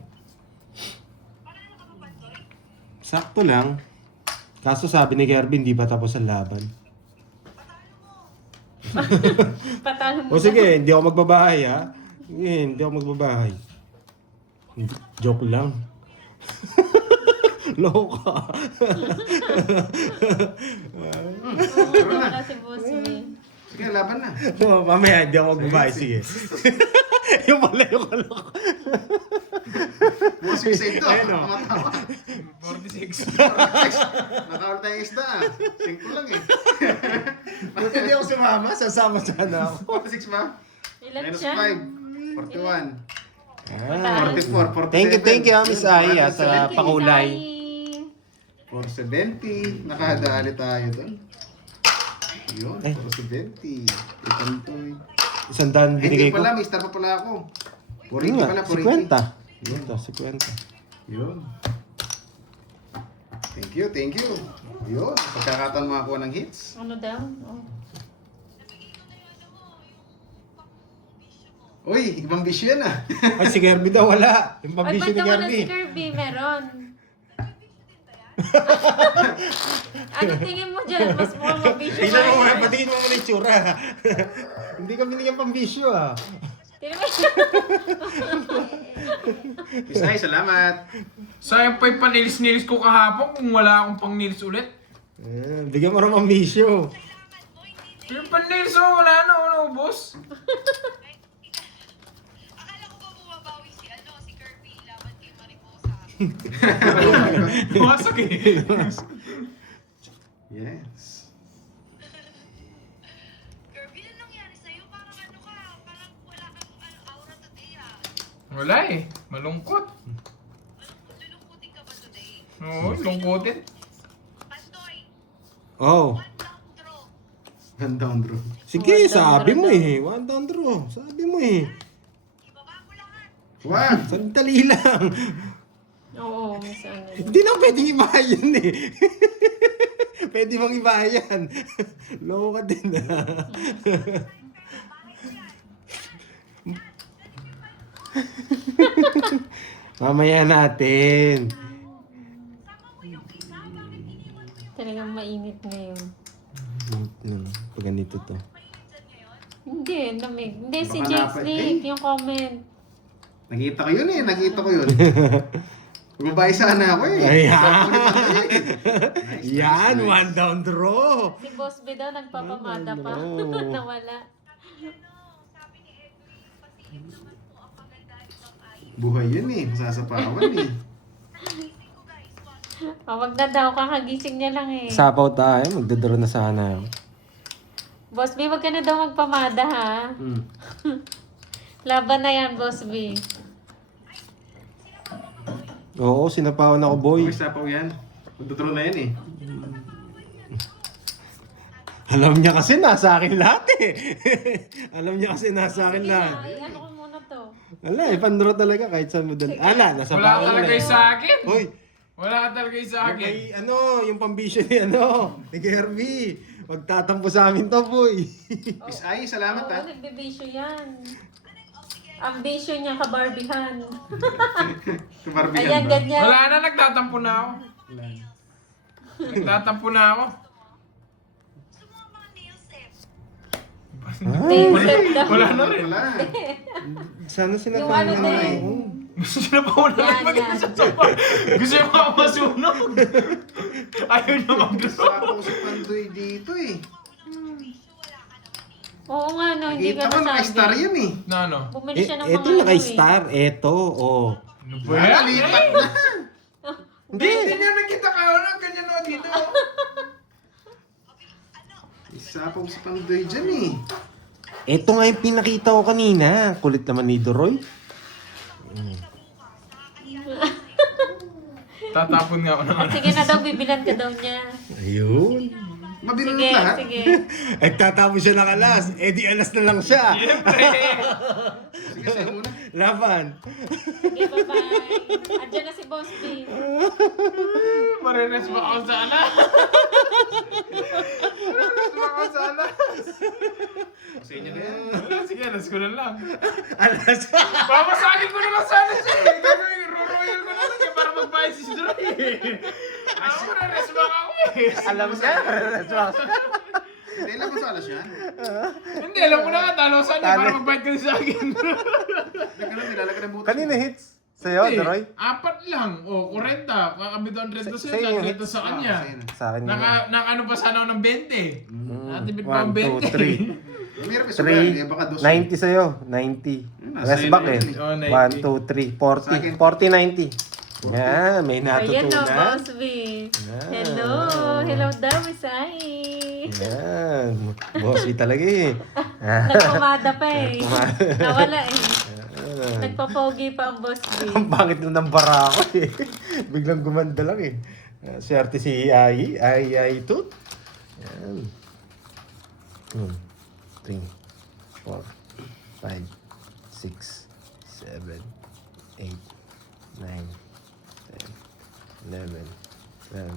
Sakto lang. Kaso sabi ni Kirby, hindi pa tapos ang laban. Patalo mo. O sige, hindi ako magbabahay ha. Hindi ako magbabahay. Joke lang. Loka. Oo, wala si Boss B. Sige, laban na. Oh, mamaya, hindi ako magbabahay. Sige. Yung pala yung kalok. Boss, yung ito. Ayun, oh. Matawa. 46. Nakawal tayong isda ah. 5 lang eh. Buti hindi ako sumama, sasama sana ako. 46 ba? Ilan Minus siya? 5. 41. Ah. 44, 47. Thank you, Miss Aya, sa Thank you, pakulay. Miss Ai. 470. Nakadali tayo doon. Yun, Eh. 470. Itantoy. 100 Ay, hindi binigay ko. pala, may star pa pala ako. Yun 40 nga, pala, 50. Ito, 50. Yun. Thank you. Yun, pagkakataon makakuha ng hits. Ano daw? Oh. Uy, ibang bisyo yan ah. Ay, si Kirby daw wala. Yung Ay, pambisyo ba't ni naman Kirby. si Kirby? Meron. Ano tingin mo dyan? Mas mukhang mabisyo Tingnan mo ka. muna, patingin mo muna yung tsura. Hindi ka binigyan pambisyo ah. Tingnan mo. Miss Ai, salamat. Sayang pa yung panilis-nilis ko kahapon kung wala akong pang-nilis ulit. Bigyan mo rin pambisyo. Yung pang-nilis ko, wala na, boss. Akala ko ba bumabawi si Kirby laban kay Mariposa? Bumasak eh. Yes. Kirby, ano nangyari sa'yo? Parang ano ka, parang wala kang aura today ah. Wala eh. Malungkot. Lulungkutin ka ba today? Oo, lungkotin. Pandoy, Oh. one down draw. One down draw. Sige, One down sabi draw mo daw. eh. One down draw. Sabi mo eh. Ibaba mo lahat. Wag! Sandali lang. Oo, Miss ano. Hindi na pwedeng ibayan eh. Pwede mong ibayan. Loko ka din ah. Mamaya natin. Talagang mainit ngayon. Pag ganito to. Hindi, lamig. Hindi, si Baka Jake dapat, Snake, yung comment. Nakita ko yun eh, nakita ko yun. Bumabay sana ako eh. Ayan. Nice, Yan, nice. one down draw. Si Boss B daw nagpapamada pa. Ano? Nawala. Sabi ni Edwin, pasilip naman po ang kagandahan ng ay. Buhay yun eh, masasapawan eh. Nagising ko guys, Oh, wag na daw, kakagising niya lang eh. Sapaw tayo, magdodraw na sana. Boss B, wag ka na daw magpamada ha. Hmm. Laban na yan, Boss B. Oo, sinapawan ako, boy. Uy, sapaw yan. Magdodro na yan eh. Alam niya kasi nasa akin lahat eh. Alam niya kasi nasa akin Sige na, lahat. ay, ano ko muna to. Wala eh, pandraw talaga kahit saan mo dali. Ala, nasa Wala pawan talaga na yung sa akin. Hoy, Wala talaga yung sa akin. may yung pambisyo ni ni Kirby. Magtatampo sa amin to, boy. Miss Ai, salamat Oo, ah. nagbibisyo yan. Ang bisyo niya kabarbihan. Kabarbihan Ayan, ba? ganyan. Wala na, nagtatampo na ako. Nagtatampo na ako. gusto mo ang mga nail set. Favorite daw. Wala na rin. Wala. Sana Yung sinapawan ano na din. ako. Gusto niya pa wala Yan, mag yan. sa sopa. Gusto niya pa masunog. Ayaw niya mag-draw. Sapaw si Pandoy dito eh. Oo nga, no, hindi Nakita ka ko naka-star nasabi. yan eh. Na ano? Bumili siya ng mga Ito naka-star. Ito, oh. Ano ba yan? Lipat na. Hindi, hindi niya nakita ka. Ano, ganyan o dito. Isa pa si Pandoy dyan eh. Ito nga yung pinakita ko kanina. Kulit naman ni Doroy. Tatapon nga ako ng ano. Sige na daw, bibilan ka daw niya. Ayun. Mabinunod Sige, lahat. sige. Nagtatapos siya ng alas. Eh di alas na lang siya. Sige, sa'yo muna. Laban. Sige, bye-bye. Andiyan na si Boss B. Marires ba ako sa alas? Marires ba ako sa alas? Sa inyo na yan. Sige, alas ko na lang. Alas. Papasakin ko na lang sa alas eh. Gagawin, royal ko na lang eh para magbayad si Droy. Ako, marires ba ako eh. Alam niya. Hindi lang kung sa alas yan. Hindi, alam ko na nga, talosan niya para magbayad ka din sa akin. Ganun, nilalagay ng butas. Kanina hits. Sa'yo, Hindi, Doroy? 4 lang. O, 40. Kakabit ang 100 Sa sa'yo, inyo, dito hits. sa kanya. Sa akin yun. Naka-ano pa sana ako ng 20. Natipid pa ang 1, 2, 3. 20. Mahirap isugal. Eh, baka 3, dos. 90 sa'yo. 90. nasa Rest iyo back na eh. yun eh. Oh, 1, 2, 3. 40. 90. 40, 90. Yan, may Ayan na, natutunan. Boss B. Hello. Hello daw, Miss Ai. Yan. Bossy talaga eh. Nagpumada pa eh. Nawala eh. Yan. Nagpapogi pa ang Boss B. Ang pangit lang ng bara ko eh. Biglang gumanda lang eh. Swerte si Ai. Ai ito. Yan. 3, 4, 5, 6, 7, 8, 9, 10, 11, 12,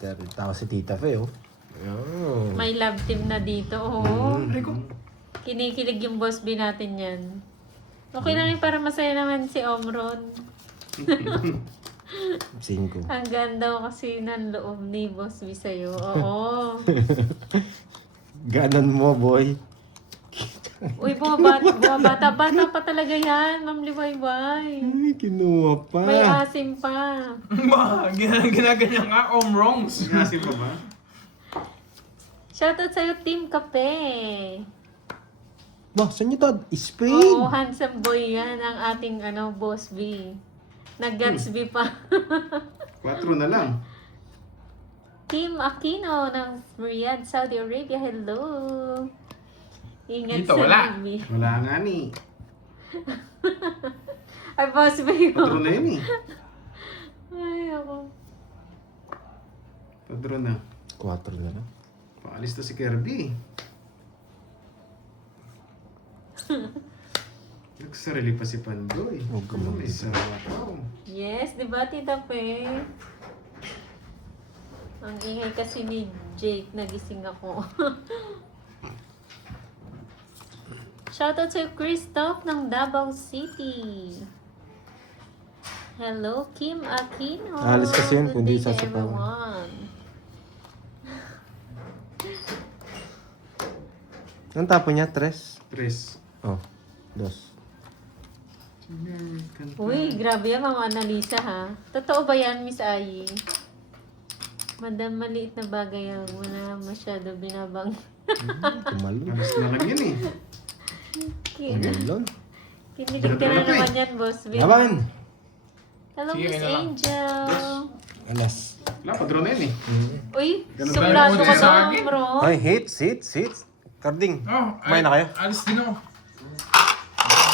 13. Tapos si Tita Fe, oh. Yan. May love team na dito. Oh. Ay ko. Kinikilig yung Boss B natin yan. Okay lang yun para masaya naman si Omron. 5. Ang ganda kasi ng loob ni Boss B sa'yo. Oo. Ganon mo, boy. Uy, bumabata pa talaga yan, Ma'am Liwayway. Ay, kinuha pa. May asim pa. Ba, ginaganyan ka, wrongs. Ngasin pa ba? Shoutout sa'yo, Team Kape. Ba, saan niyo to? Spain? Oo, handsome boy yan, ang ating Boss B. Nag-Gatsby pa. 4 na lang. Team Aquino ng Riyadh, Saudi Arabia. Hello. Ingat Dito, sa wala. baby. Wala nga ni. Ay, Boss B. 4 na yun eh. Ay, ako. 4 na. 4 na lang. Paalis na si Kirby. Nagsarili pa si Pandoy. Huwag ka mag- May sarap. Yes, di ba, Tita Pe? Ang ingay kasi ni Jake, nagising ako. Shoutout sa Christoph ng Davao City. Hello, Kim Aquino. Alis kasi yun, Good kundi day to sasapawan. everyone. Ang tapo niya? 3? 3. Oh, 2. Uy, grabe yan, Mama Annalisa, ha? Totoo ba yan, Miss Ai? Madam, maliit na bagay yan. Wala masyado binabang. Tumalon. Alis na lang yun eh. Tumalon. Kinilig ka na naman yan, Boss B. Laban! Hello, Sige, Miss kaya lang. Angel. Alas. Wala, padro na yun eh. Uy, Ganun suplado tayo. ka Sa daw, akin? bro. Ay, hits. Carding. Oh, Kumain na kayo? Alis din ako.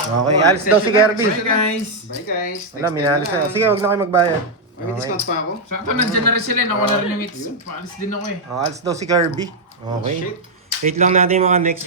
Okay, alis daw si Kirby. Bye guys. Bye guys. Wala, Next may time alis na na. lang. Sige, wag na kayo magbayad. May discount pa ako. Sakto, nandyan na rin sila. Nakuha na rin yung hits. Paalis din ako eh. Oh, alis daw si Kirby. Okay. Shit. Wait lang natin yung mga next